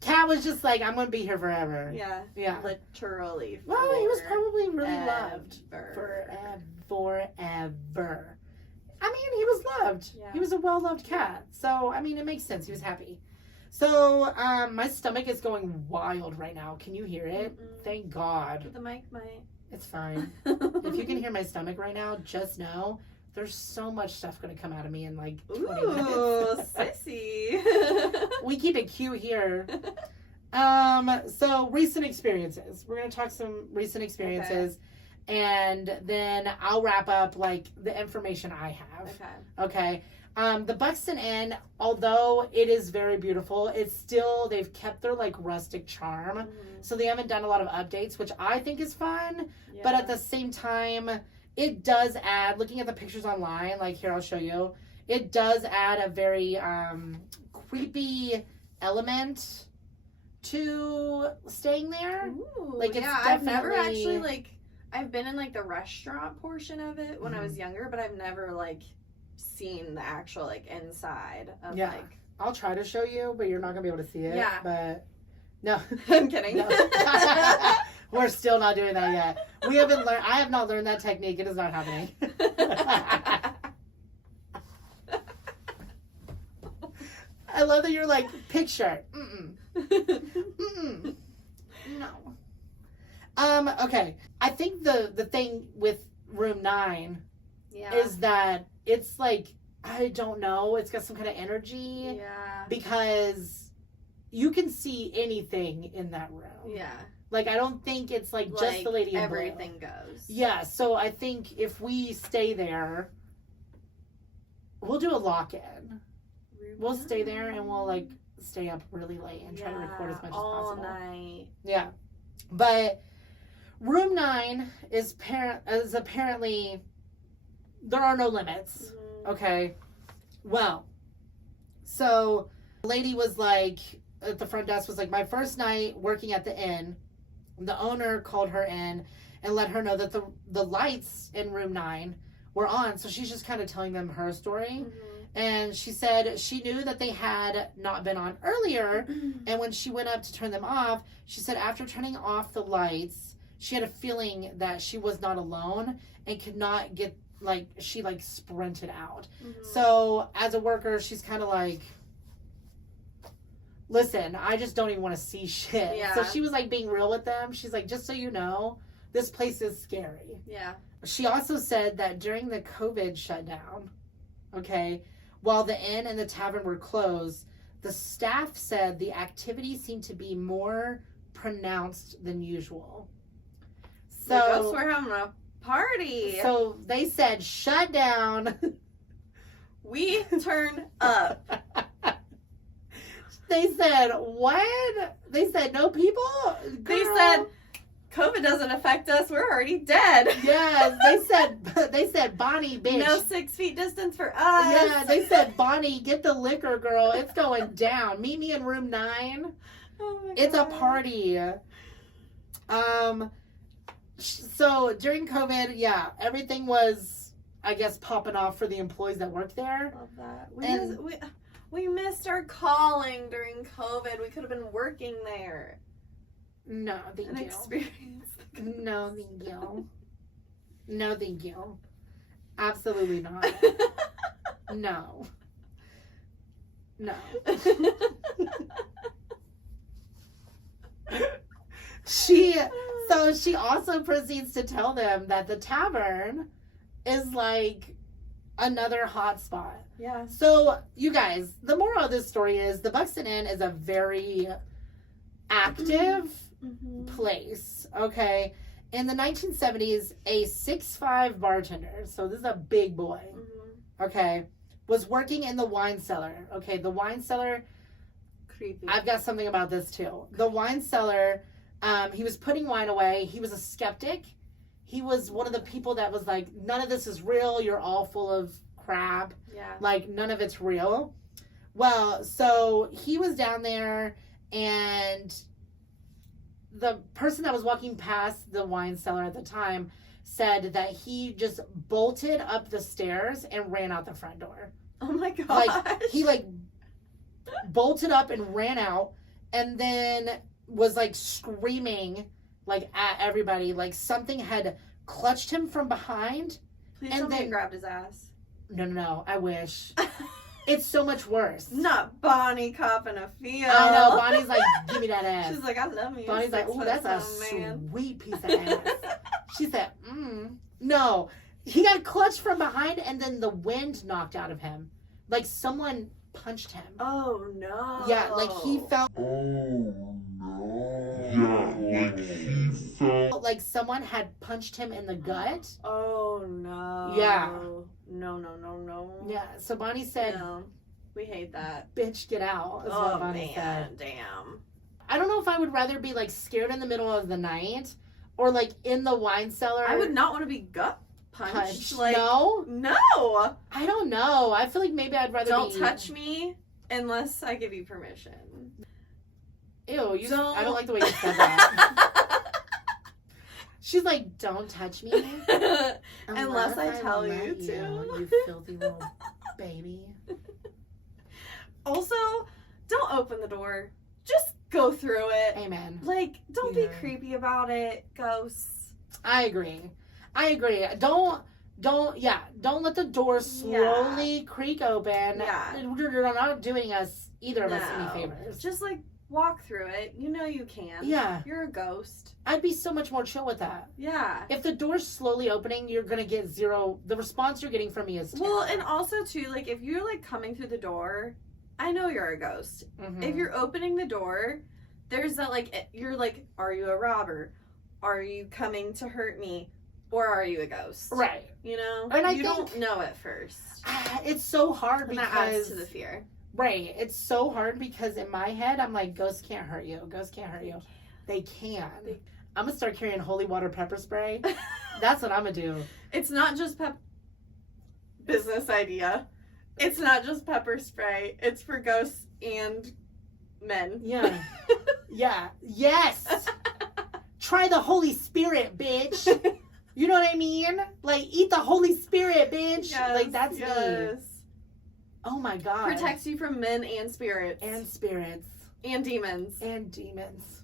Cat was just like, I'm gonna be here forever. Yeah. Literally. Well, he was probably really loved forever. Forever. I mean, he was loved. Yeah. He was a well-loved cat. So, I mean, it makes sense. He was happy. So, my stomach is going wild right now. Can you hear it? Mm-mm. Thank God. The mic might. It's fine. If you can hear my stomach right now, just know there's so much stuff going to come out of me in like 20 minutes. Ooh, sissy. We keep it cute here. So recent experiences. We're going to talk some recent experiences. Okay. And then I'll wrap up like the information I have. Okay. The Buxton Inn, although it is very beautiful, it's still, they've kept their like rustic charm. Mm-hmm. So they haven't done a lot of updates, which I think is fun. Yeah. But at the same time, it does add, looking at the pictures online, like here, I'll show you. It does add a very creepy element to staying there. Ooh, Like, it's yeah, I've never definitely- actually, like, I've been in, like, the restaurant portion of it when I was younger, but I've never, like, seen the actual, like, inside of, Yeah. like... I'll try to show you, but you're not going to be able to see it. Yeah. But, no. I'm kidding. No. We're still not doing that yet. We haven't learned. I have not learned that technique. It is not happening. I love that you're like, picture. Mm-mm. No. Okay. I think the thing with room 9 Yeah. is that it's like, I don't know, it's got some kind of energy Yeah. because you can see anything in that room. Yeah. Like, I don't think it's like just the lady in blue. Everything goes. Yeah, so I think if we stay there, we'll do a lock-in. We'll stay there and we'll like stay up really late and try to record as much as possible. All night. Yeah. But room 9 is apparently there are no limits. Mm-hmm. Okay. Well, so the lady was like at the front desk was like, my first night working at the inn, the owner called her in and let her know that the lights in room 9 were on. So she's just kind of telling them her story. Mm-hmm. And she said she knew that they had not been on earlier. And when she went up to turn them off, she said after turning off the lights, she had a feeling that she was not alone and could not get, like, she like sprinted out. Mm-hmm. So as a worker, she's kind of like, listen, I just don't even want to see shit. Yeah. So she was like being real with them. She's like, just so you know, this place is scary. Yeah. She also said that during the COVID shutdown, okay, while the inn and the tavern were closed, the staff said the activity seemed to be more pronounced than usual. The ghosts were having a party. So they said, shut down. We turn up. They said, what? They said, no people? They Girl. said, COVID doesn't affect us. We're already dead. Yes, they said, Bonnie, bitch. No 6 feet distance for us. Yeah, they said, Bonnie, get the liquor, girl. It's going down. Meet me in room 9. Oh my It's a God. party. So during COVID, yeah, everything was, I guess, popping off for the employees that work there. Love that. And- We missed our calling during COVID. We could have been working there. No, thank An you. experience. No, thank you. No, thank you. Absolutely not. No. No. She also proceeds to tell them that the tavern is like another hot spot. Yeah. So, you guys, the moral of this story is the Buxton Inn is a very active Mm-hmm. place, okay? In the 1970s, a 6'5" bartender, so this is a big boy, Mm-hmm. okay, was working in the wine cellar. Okay, the wine cellar, Creepy. I've got something about this too. The wine cellar, he was putting wine away. He was a skeptic. He was one of the people that was like, none of this is real. You're all full of crap. Yeah. Like, none of it's real. Well, so he was down there, and the person that was walking past the wine cellar at the time said that he just bolted up the stairs and ran out the front door. Oh my gosh. Like, he like bolted up and ran out, and then was like screaming like at everybody, like something had clutched him from behind. Please and tell me then- it grabbed his ass. No, I wish. It's so much worse. Not Bonnie copping a feel. I know. Bonnie's like, give me that ass. She's like, I love you. Bonnie's like, oh, that's a sweet piece of ass. She said, No. He got clutched from behind, and then the wind knocked out of him. Like someone punched him. Oh no. Yeah, like he felt Oh no. Yeah, like he felt. like someone had punched him in the gut. Oh no. Yeah. No. Yeah, so Bonnie said, No. We hate that. bitch, get out. Is what Bonnie said. Damn. I don't know if I would rather be like scared in the middle of the night or like in the wine cellar. I would not want to be gut punched. Like, no? no. I don't know. I feel like maybe I'd rather Don't be... touch me. Unless I give you permission. Ew, I Don't. don't like the way you said that. She's like, don't touch me. Unless I tell let you to. You filthy little baby. Also, don't open the door. Just go through it. Amen. Like, don't be Yeah. creepy about it, ghosts. I agree. Don't let the door slowly creak open. Yeah. You're not doing either of us No. any favors. Just like walk through it. You know you can. Yeah. You're a ghost. I'd be so much more chill with that. Yeah. If the door's slowly opening, you're gonna get zero. The response you're getting from me is Well, terrible. and also too, like if you're like coming through the door, I know you're a ghost. Mhm. If you're opening the door, there's that like you're like, are you a robber? Are you coming to hurt me? Or are you a ghost? Right. You know? And I you think- don't know at first. It's so hard And that adds because to the fear. right. It's so hard because in my head I'm like, ghosts can't hurt you. Ghosts can't hurt you. They can. I'm gonna start carrying holy water pepper spray. That's what I'm gonna do. It's not just business idea. It's not just pepper spray. It's for ghosts and men. Yeah. Yeah. Yes. Try the Holy Spirit, bitch. You know what I mean? Like, eat the Holy Spirit, bitch. Like, that's me. Oh my God. Protects you from men and spirits. And spirits. And demons. And demons.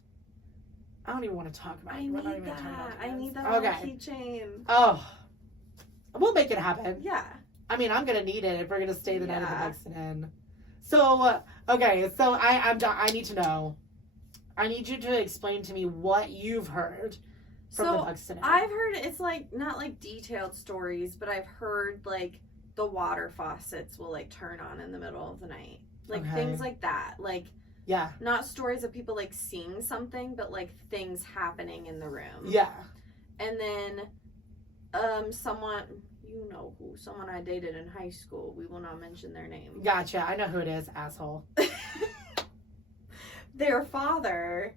I don't even want to talk about it. I We're not need even gonna talk that. about I demons. need that on a Okay. keychain. Oh. We'll make it happen. Yeah. I mean, I'm gonna need it if we're gonna stay the night at the Yeah. Buxton Inn. So, okay, so I need to know. I need you to explain to me what you've heard from the So Buxton Inn. I've heard it's like not like detailed stories, but I've heard like the water faucets will like turn on in the middle of the night. Like Okay. things like that. Like Yeah. not stories of people like seeing something, but like things happening in the room. Yeah. And then someone I dated in high school, we will not mention their name. Gotcha. I know who it is, asshole. Their father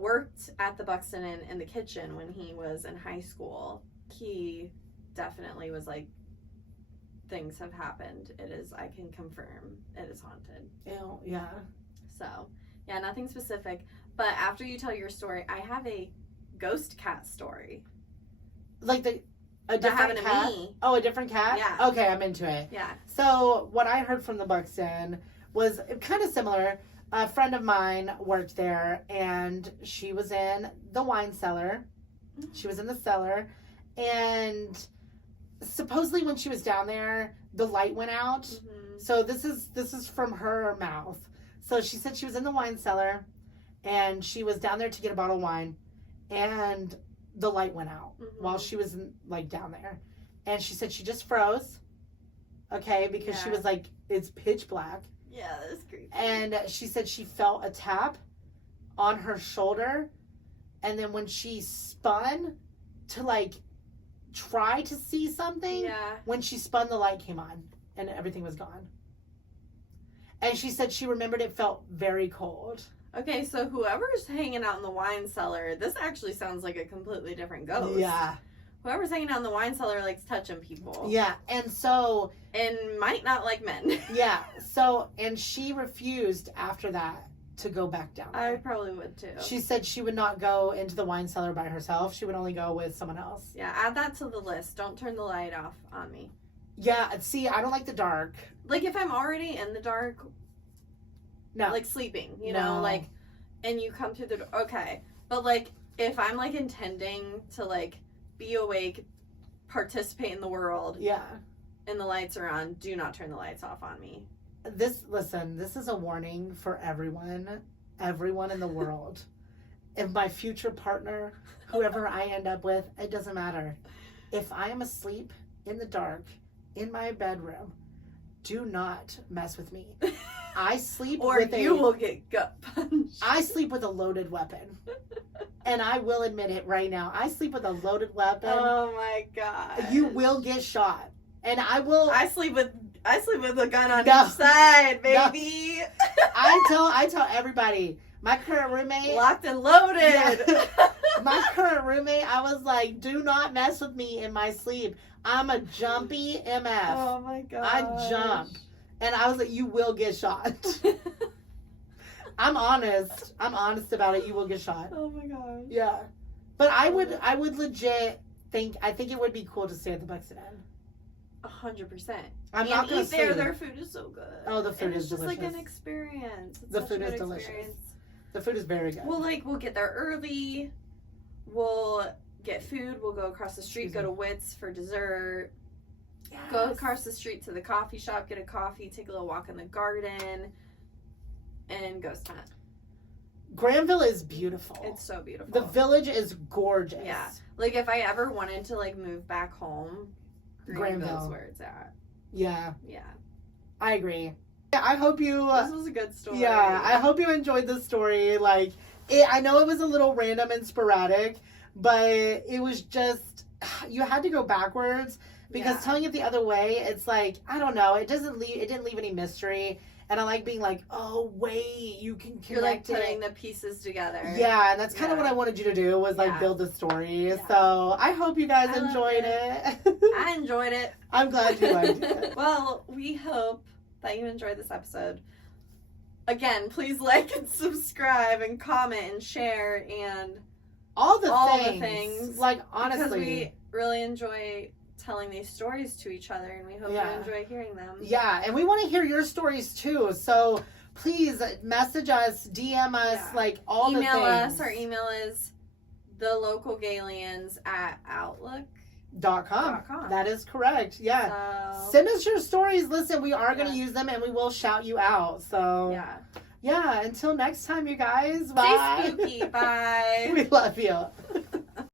worked at the Buxton Inn in the kitchen when he was in high school. He definitely was like, things have happened. I can confirm, it is haunted. Ew, yeah. So, yeah, nothing specific. But after you tell your story, I have a ghost cat story. Like a That different happened to cat? me. Oh, a different cat? Yeah. Okay, I'm into it. Yeah. So, what I heard from the Buxton was kind of similar. A friend of mine worked there, and she was in the wine cellar. She was in the cellar, and supposedly when she was down there, the light went out. Mm-hmm. So this is from her mouth. So she said she was in the wine cellar, and she was down there to get a bottle of wine, and the light went out while she was down there, and she said she just froze. Okay, because she Yeah. was like, it's pitch black. Yeah, that's creepy. And she said she felt a tap on her shoulder. And then when she spun to try to see something, Yeah. when she spun, the light came on and everything was gone. And she said she remembered it felt very cold. Okay, so whoever's hanging out in the wine cellar, this actually sounds like a completely different ghost. Yeah. Whoever's hanging out in the wine cellar likes touching people. Yeah. And so, And might not like men. yeah. So, and she refused after that to go back down there. I probably would too. She said she would not go into the wine cellar by herself. She would only go with someone else. Yeah, add that to the list. Don't turn the light off on me. Yeah, see, I don't like the dark. Like if I'm already in the dark, No. like sleeping, you No. know, like, and you come through the door, okay. But like, if I'm like intending to like be awake, participate in the world, Yeah. and the lights are on, do not turn the lights off on me. This is a warning for everyone in the world. If my future partner, whoever I end up with, it doesn't matter. If I am asleep in the dark in my bedroom, do not mess with me. I sleep Or with you will get gut punched. I sleep with a loaded weapon. And I will admit it right now. I sleep with a loaded weapon. Oh my god. You will get shot. And I will I sleep with a gun on No. each side, baby. I tell everybody, my current roommate, Locked and loaded. Yeah. my current roommate, I was like, do not mess with me in my sleep. I'm a jumpy MF. Oh my god. I jump. And I was like, you will get shot. I'm honest. I'm honest about it. You will get shot. Oh my gosh. Yeah. But I would legit think, I think it would be cool to stay at the Buxton Inn. 100%. I'm not going to say their food is so good. Oh, the food and is delicious. It's just like an experience. It's The such food a is good delicious. experience. The food is very good. We'll get there early. We'll get food. We'll go across the street, go to Witt's for dessert. Yes. Go across the street to the coffee shop, get a coffee, take a little walk in the garden, and ghost hunt. Granville is beautiful. It's so beautiful. The village is gorgeous. Yeah. Like, if I ever wanted to, like, move back home, Granville's Granville. where it's at. Yeah. Yeah. I agree. Yeah, I hope you... This was a good story. Yeah, I hope you enjoyed the story. Like, I know it was a little random and sporadic, but it was just... You had to go backwards, because telling it the other way, it's like, I don't know, it didn't leave any mystery. And I like being like, oh, wait, you can connect. You're like putting the pieces together. Yeah, and that's kind of what I wanted you to do, was like build the story. Yeah. So I hope you guys enjoyed it. I enjoyed it. I'm glad you liked it. Well, we hope that you enjoyed this episode. Again, please like and subscribe and comment and share and all the things. Like, honestly. Because we really enjoy telling these stories to each other, and we hope you enjoy hearing them. Yeah, and we want to hear your stories too. So please message us, DM us, like all the things. Email us. Our email is thelocalgalians@outlook.com. That is correct. Yeah. So, send us your stories. Listen, we are going to use them, and we will shout you out. So yeah. Until next time, you guys. Bye. Stay spooky. Bye. We love you.